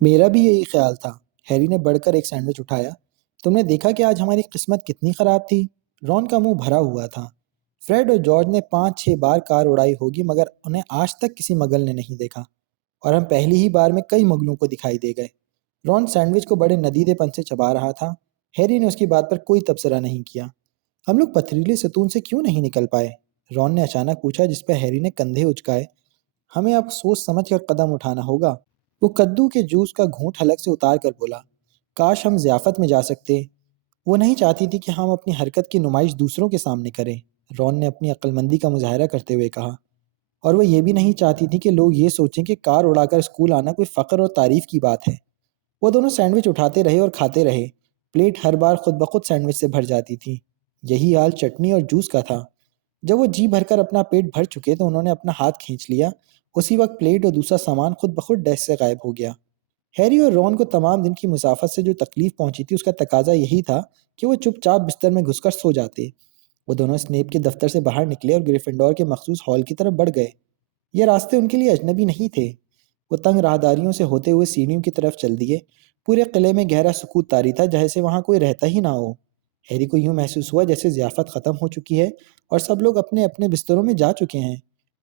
میرا بھی یہی خیال تھا، ہیری نے بڑھ کر ایک سینڈوچ اٹھایا۔ تم نے دیکھا کہ آج ہماری قسمت کتنی خراب تھی؟ رون کا منہ بھرا ہوا تھا۔ فریڈ اور جارج نے 5-6 بار کار اڑائی ہوگی، مگر انہیں آج تک کسی مگل نے نہیں دیکھا، اور ہم پہلی ہی بار میں کئی مگلوں کو دکھائی دے گئے۔ رون سینڈوچ کو بڑے ندیدے پن سے چبا رہا تھا۔ ہیری نے اس کی بات پر کوئی تبصرہ نہیں کیا۔ ہم لوگ پتھریلے ستون سے کیوں نہیں نکل پائے؟ رون نے اچانک پوچھا، جس پہ ہیری نے کندھے اچکائے۔ ہمیں اب سوچ سمجھ کر قدم اٹھانا ہوگا، وہ کدو کے جوس کا گھونٹ حلق سے اتار کر بولا۔ کاش ہم ضیافت میں جا سکتے۔ وہ نہیں چاہتی تھی کہ ہم اپنی حرکت کی نمائش دوسروں کے سامنے کریں، رون نے اپنی عقل مندی کا مظاہرہ کرتے ہوئے کہا۔ اور وہ یہ بھی نہیں چاہتی تھی کہ لوگ یہ سوچیں کہ کار اڑا کر اسکول آنا کوئی فخر اور تعریف کی بات ہے۔ وہ دونوں سینڈوچ اٹھاتے رہے اور کھاتے رہے۔ پلیٹ ہر بار خود بخود سینڈوچ سے بھر جاتی تھی۔ یہی حال چٹنی اور جوس کا تھا۔ جب وہ جی بھر کر اپنا پیٹ بھر چکے تو انہوں نے اپنا ہاتھ کھینچ لیا۔ اسی وقت پلیٹ اور دوسرا سامان خود بخود ڈیسک سے غائب ہو گیا۔ ہیری اور رون کو تمام دن کی مسافت سے جو تکلیف پہنچی تھی، اس کا تقاضا یہی تھا کہ وہ چپ چاپ بستر میں گھس کر سو جاتے۔ وہ دونوں اسنیپ کے دفتر سے باہر نکلے اور گریفنڈور کے مخصوص ہال کی طرف بڑھ گئے۔ یہ راستے ان کے لیے اجنبی نہیں تھے۔ وہ تنگ راہداریوں سے ہوتے ہوئے سیڑھیوں کی طرف چل دیے۔ پورے قلعے میں گہرا سکوت طاری تھا، جیسے وہاں کوئی رہتا ہی نہ ہو۔ ہیری کو یوں محسوس ہوا جیسے ضیافت ختم ہو چکی ہے اور سب لوگ اپنے اپنے بستروں میں جا چکے ہیں۔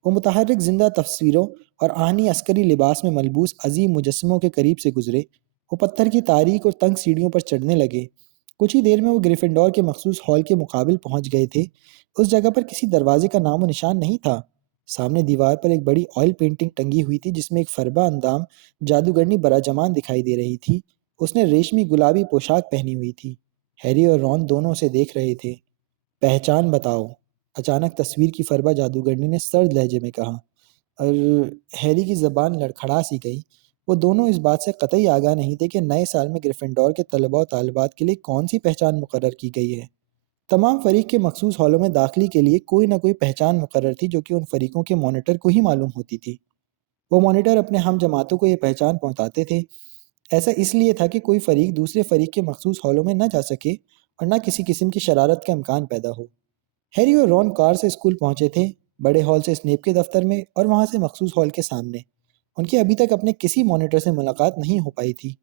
وہ متحرک زندہ تصویروں اور آہنی عسکری لباس میں ملبوس عظیم مجسموں کے قریب سے گزرے۔ وہ پتھر کی تاریک اور تنگ سیڑھیوں پر چڑھنے لگے۔ کچھ ہی دیر میں وہ گریفنڈور کے مخصوص ہال کے مقابل پہنچ گئے تھے۔ اس جگہ پر کسی دروازے کا نام و نشان نہیں تھا۔ سامنے دیوار پر ایک بڑی آئل پینٹنگ ٹنگی ہوئی تھی، جس میں ایک فربہ اندام جادوگرنی براجمان دکھائی دے رہی تھی۔ اس نے ریشمی گلابی پوشاک پہنی ہوئی تھی۔ ہیری اور رون دونوں اسے دیکھ رہے تھے۔ پہچان بتاؤ، اچانک تصویر کی فربہ جادوگرنی نے سرد لہجے میں کہا۔ اور ہیری کی زبان لڑکھڑا سی گئی۔ وہ دونوں اس بات سے قطعی آگاہ نہیں تھے کہ نئے سال میں گریفنڈور کے طلباء و طالبات کے لیے کون سی پہچان مقرر کی گئی ہے۔ تمام فریق کے مخصوص ہالوں میں داخلے کے لیے کوئی نہ کوئی پہچان مقرر تھی جو کہ ان فریقوں کے مانیٹر کو ہی معلوم ہوتی تھی۔ وہ مانیٹر اپنے ہم جماعتوں کو یہ پہچان پہنچاتے تھے۔ ایسا اس لیے تھا کہ کوئی فریق دوسرے فریق کے مخصوص ہالوں میں نہ جا سکے اور نہ کسی قسم کی شرارت کا امکان پیدا ہو۔ ہیری اور رون کار سے اسکول پہنچے تھے، بڑے ہال سے اسنیپ کے دفتر میں اور وہاں سے مخصوص ہال کے سامنے۔ ان کی ابھی تک اپنے کسی مانیٹر سے ملاقات نہیں ہو پائی تھی،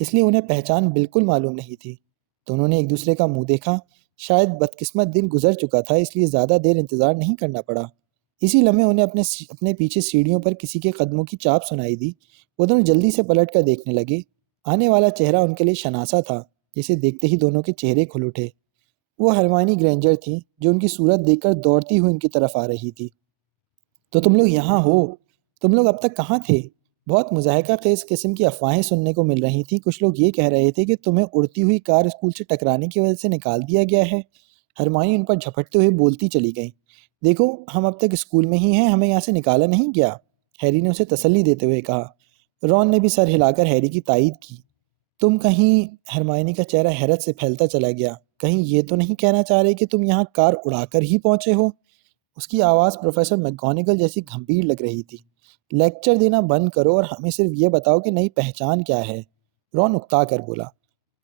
اس لیے انہیں پہچان بالکل معلوم نہیں تھی۔ دونوں نے ایک دوسرے کا منہ دیکھا۔ شاید بدقسمت دن گزر چکا تھا، اس لیے زیادہ دیر انتظار نہیں کرنا پڑا۔ اسی لمحے انہیں اپنے پیچھے سیڑھیوں پر کسی کے قدموں کی چاپ سنائی دی۔ وہ دونوں جلدی سے پلٹ کر دیکھنے لگے۔ آنے والا چہرہ ان کے لیے شناسا تھا، جسے دیکھتے ہی دونوں کے چہرے کھل اٹھے۔ وہ ہرمائنی گرینجر تھیں، جو ان کی صورت دیکھ کر دوڑتی ہوئی ان کی طرف آ رہی تھی۔ تو تم لوگ یہاں ہو؟ تم لوگ اب تک کہاں تھے؟ بہت مضحکہ خیز قسم کی افواہیں سننے کو مل رہی تھیں۔ کچھ لوگ یہ کہہ رہے تھے کہ تمہیں اڑتی ہوئی کار اسکول سے ٹکرانے کی وجہ سے نکال دیا گیا ہے۔ ہرمائنی ان پر جھپٹتے ہوئے بولتی چلی گئیں، دیکھو ہم اب تک اسکول میں ہی ہیں، ہمیں یہاں سے نکالا نہیں گیا۔ ہیری نے اسے تسلی دیتے ہوئے کہا۔ رون نے بھی سر ہلا کر ہیری کی تائید کی۔ تم کہیں، ہرمائنی کا چہرہ حیرت سے پھیلتا چلا گیا، کہیں یہ تو نہیں کہنا چاہ رہے کہ تم یہاں کار اڑا کر ہی پہنچے ہو؟ اس کی آواز پروفیسر میکگونیگل جیسی گھمبیر لگ رہی تھی۔ لیکچر دینا بند کرو اور ہمیں صرف یہ بتاؤ کہ نئی پہچان کیا ہے۔ رون اکتا کر بولا۔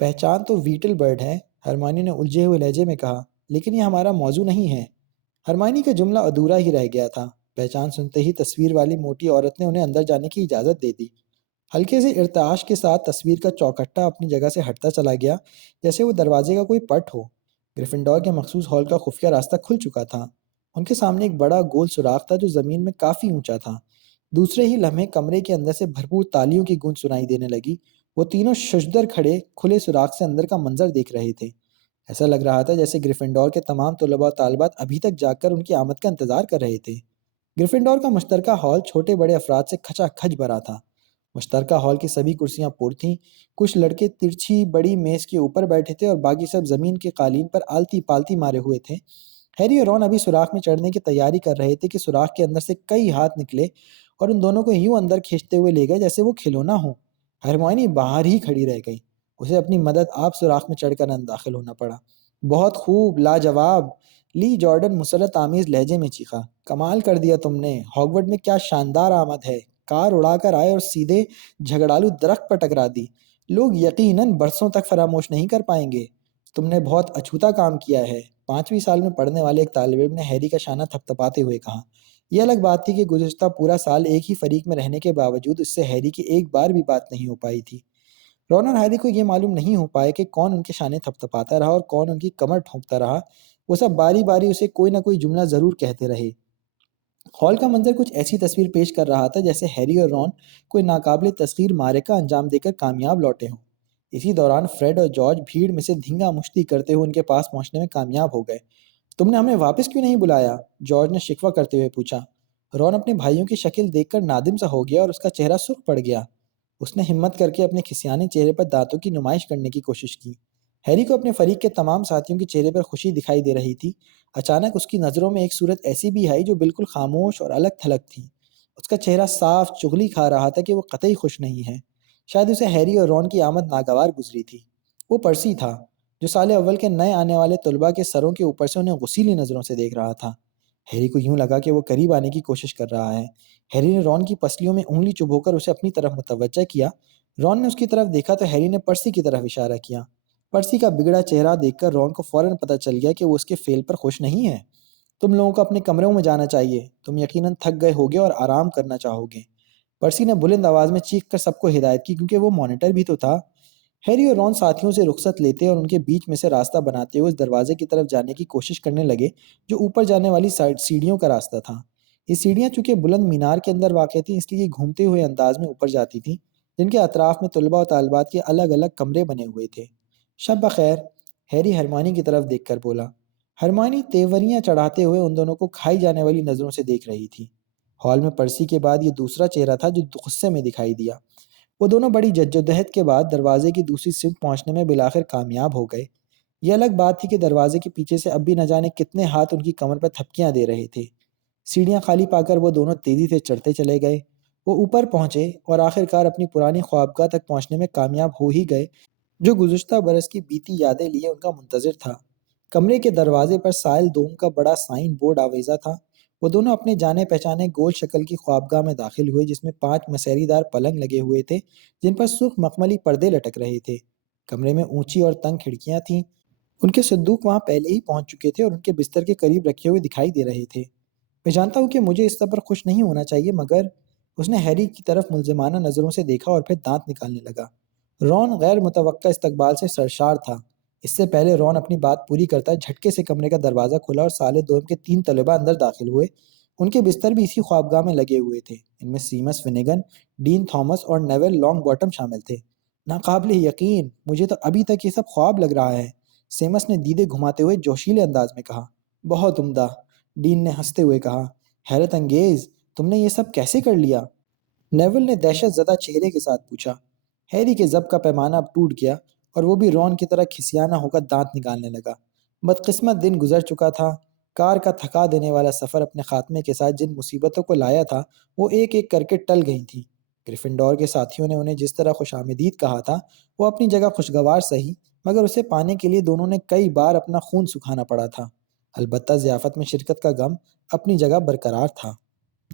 پہچان تو ویٹل برڈ ہے، ہرمائنی نے الجھے ہوئے لہجے میں کہا، لیکن یہ ہمارا موضوع نہیں ہے۔ ہرمائنی کا جملہ ادھورا ہی رہ گیا تھا۔ پہچان سنتے ہی تصویر والی موٹی عورت نے انہیں اندر جانے کی اجازت دے دی۔ ہلکے سے ارتعاش کے ساتھ تصویر کا چوکھٹا اپنی جگہ سے ہٹتا چلا گیا، جیسے وہ دروازے کا کوئی پٹ ہو۔ گریفنڈور کے مخصوص ہال کا خفیہ راستہ کھل چکا تھا۔ ان کے سامنے ایک بڑا گول سوراخ تھا جو زمین میں کافی اونچا تھا۔ دوسرے ہی لمحے کمرے کے اندر سے بھرپور تالیوں کی گونج سنائی دینے لگی۔ وہ تینوں ششدر کھڑے کھلے سوراخ سے اندر کا منظر دیکھ رہے تھے۔ ایسا لگ رہا تھا جیسے گریفنڈور کے تمام طلباء و طالبات ابھی تک جاگ کر ان کی آمد کا انتظار کر رہے تھے۔ گریفنڈور کا مشترکہ ہال چھوٹے بڑے افراد سے کھچا کھچ بھرا تھا۔ مشترکہ ہال کی سبھی کرسیاں پر تھیں۔ کچھ لڑکے ترچھی بڑی میز کے اوپر بیٹھے تھے اور باقی سب زمین کے قالین پر آلتی پالتی مارے ہوئے تھے۔ ہیری اور رون ابھی سوراخ میں چڑھنے کی تیاری کر رہے تھے کہ سوراخ کے اندر سے کئی ہاتھ نکلے اور ان دونوں کو یوں اندر کھینچتے ہوئے لے گئے جیسے وہ کھلونا ہو۔ ہرمائنی باہر ہی کھڑی رہ گئی۔ اسے اپنی مدد آپ سوراخ میں چڑھ کر داخل ہونا پڑا۔ بہت خوب، لاجواب، لی جارڈن مسرت آمیز لہجے میں چیخا۔ کمال کر دیا تم نے، ہاگورٹ میں کیا شاندار آمد ہے۔ کار اڑا کر آئے اور سیدھے جھگڑالو درخت پر ٹکرا دی۔ لوگ یقیناً برسوں تک فراموش نہیں کر پائیں گے۔ تم نے بہت اچھوتا کام کیا ہے، 5ویں سال میں پڑھنے والے ایک طالب علم نے ہیری کا شانہ تھپتھپاتے ہوئے کہا۔ یہ الگ بات تھی کہ گزشتہ پورا سال ایک ہی فریق میں رہنے کے باوجود اس سے ہیری کی ایک بار بھی بات نہیں ہو پائی تھی۔ رون اور ہیری کو یہ معلوم نہیں ہو پائے کہ کون ان کے شانے تھپتھپاتا رہا اور کون ان کی کمر ٹھونکتا رہا۔ وہ سب باری باری اسے کوئی نہ کوئی جملہ ضرور کہتے رہے۔ ہال کا منظر کچھ ایسی تصویر پیش کر رہا تھا جیسے ہیری اور رون کوئی ناقابل تسخیر معرکہ انجام دے کر کامیاب لوٹے ہوں۔ اسی دوران فریڈ اور جارج بھیڑ میں سے دھینگا مشتی کرتے ہوئے ان کے پاس پہنچنے میں کامیاب ہو گئے۔ تم نے ہمیں واپس کیوں نہیں بلایا؟ جارج نے شکوہ کرتے ہوئے پوچھا۔ رون اپنے بھائیوں کی شکل دیکھ کر نادم سا ہو گیا اور اس کا چہرہ سرخ پڑ گیا۔ اس نے ہمت کر کے اپنے کھسیانے چہرے پر دانتوں کی نمائش کرنے کی کوشش کی۔ ہیری کو اپنے فریق کے تمام ساتھیوں کے چہرے پر خوشی دکھائی دے رہی تھی۔ اچانک اس کی نظروں میں ایک صورت ایسی بھی آئی جو بالکل خاموش اور الگ تھلگ تھی۔ اس کا چہرہ صاف چغلی کھا رہا تھا کہ وہ قطعی خوش نہیں ہے۔ شاید اسے ہیری اور رون کی آمد ناگوار گزری تھی۔ وہ پرسی تھا، جو سال اول کے نئے آنے والے طلباء کے سروں کے اوپر سے انہیں غصیلی نظروں سے دیکھ رہا تھا۔ ہیری کو یوں لگا کہ وہ قریب آنے کی کوشش کر رہا ہے۔ ہیری نے رون کی پسلیوں میں انگلی چبھو کر اسے اپنی طرف متوجہ کیا۔ رون نے اس کی طرف دیکھا تو ہیری نے پرسی کی طرف اشارہ کیا۔ پرسی کا بگڑا چہرہ دیکھ کر رون کو فوراً پتہ چل گیا کہ وہ اس کے فعل پر خوش نہیں ہے۔ تم لوگوں کو اپنے کمروں میں جانا چاہیے، تم یقیناً تھک گئے ہوگے اور آرام کرنا چاہو گے۔ پرسی نے بلند آواز میں چیخ کر سب کو ہدایت کی، کیونکہ وہ مانیٹر بھی تو تھا۔ ہیری اور رون ساتھیوں سے رخصت لیتے اور ان کے بیچ میں سے راستہ بناتے ہوئے اس دروازے کی طرف جانے کی کوشش کرنے لگے جو اوپر جانے والی سیڑھیوں کا راستہ تھا۔ یہ سیڑھیاں چونکہ بلند مینار کے اندر واقع تھیں، اس لیے یہ گھومتے ہوئے انداز میں اوپر جاتی تھیں، جن کے اطراف میں طلباء و طالبات کے الگ الگ کمرے بنے ہوئے تھے۔ شب بخیر، ہیری ہرمائنی کی طرف دیکھ کر بولا۔ ہرمائنی تیوریاں چڑھاتے ہوئے ان دونوں کو کھائی جانے والی نظروں سے دیکھ رہی تھی۔ ہال میں پرسی کے بعد یہ دوسرا چہرہ تھا جو غصے میں دکھائی دیا۔ وہ دونوں بڑی جدوجہد کے بعد دروازے کی دوسری سمت پہنچنے میں بالآخر کامیاب ہو گئے۔ یہ الگ بات تھی کہ دروازے کے پیچھے سے اب بھی نہ جانے کتنے ہاتھ ان کی کمر پر تھپکیاں دے رہے تھے۔ سیڑھیاں خالی پا کر وہ دونوں تیزی سے چڑھتے چلے گئے۔ وہ اوپر پہنچے اور آخر کار اپنی پرانی خوابگاہ تک پہنچنے میں کامیاب ہو ہی گئے، جو گزشتہ برس کی بیتی یادیں لیے ان کا منتظر تھا۔ کمرے کے دروازے پر سائل دوم کا بڑا سائن بورڈ آویزا تھا۔ وہ دونوں اپنے جانے پہچانے گول شکل کی خوابگاہ میں داخل ہوئے، جس میں 5 مسیری دار پلنگ لگے ہوئے تھے جن پر سرخ مخملی پردے لٹک رہے تھے۔ کمرے میں اونچی اور تنگ کھڑکیاں تھیں۔ ان کے صندوق وہاں پہلے ہی پہنچ چکے تھے اور ان کے بستر کے قریب رکھے ہوئے دکھائی دے رہے تھے۔ میں جانتا ہوں کہ مجھے اس پر خوش نہیں ہونا چاہیے، مگر اس نے ہیری کی طرف ملزمانہ نظروں سے دیکھا اور پھر دانت نکالنے لگا۔ رون غیر متوقع استقبال سے سرشار تھا۔ اس سے پہلے رون اپنی بات پوری کرتا جھٹکے سے کمرے کا دروازہ کھلا اور سالے دوم کے 3 طلباء اندر داخل ہوئے۔ ان کے بستر بھی اسی خوابگاہ میں لگے ہوئے تھے۔ ان میں سیمس فنیگن، ڈین تھامس اور نیول لانگ باٹم شامل تھے۔ ناقابل یقین، مجھے تو ابھی تک یہ سب خواب لگ رہا ہے، سیمس نے دیدے گھماتے ہوئے جوشیلے انداز میں کہا۔ بہت عمدہ، ڈین نے ہنستے ہوئے کہا۔ حیرت انگیز، تم نے یہ سب کیسے کر لیا؟ نیول نے دہشت زدہ چہرے کے ساتھ پوچھا۔ ہیری کے ضبط کا پیمانہ اب ٹوٹ گیا اور وہ بھی رون کی طرح کھسیانہ ہو کر دانت نکالنے لگا۔ بدقسمت دن گزر چکا تھا۔ کار کا تھکا دینے والا سفر اپنے خاتمے کے ساتھ جن مصیبتوں کو لایا تھا وہ ایک ایک کر کے ٹل گئی تھیں۔ گریفنڈور کے ساتھیوں نے انہیں جس طرح خوش آمدید کہا تھا وہ اپنی جگہ خوشگوار سہی، مگر اسے پانے کے لیے دونوں نے کئی بار اپنا خون سکھانا پڑا تھا۔ البتہ ضیافت میں شرکت کا غم اپنی جگہ برقرار تھا۔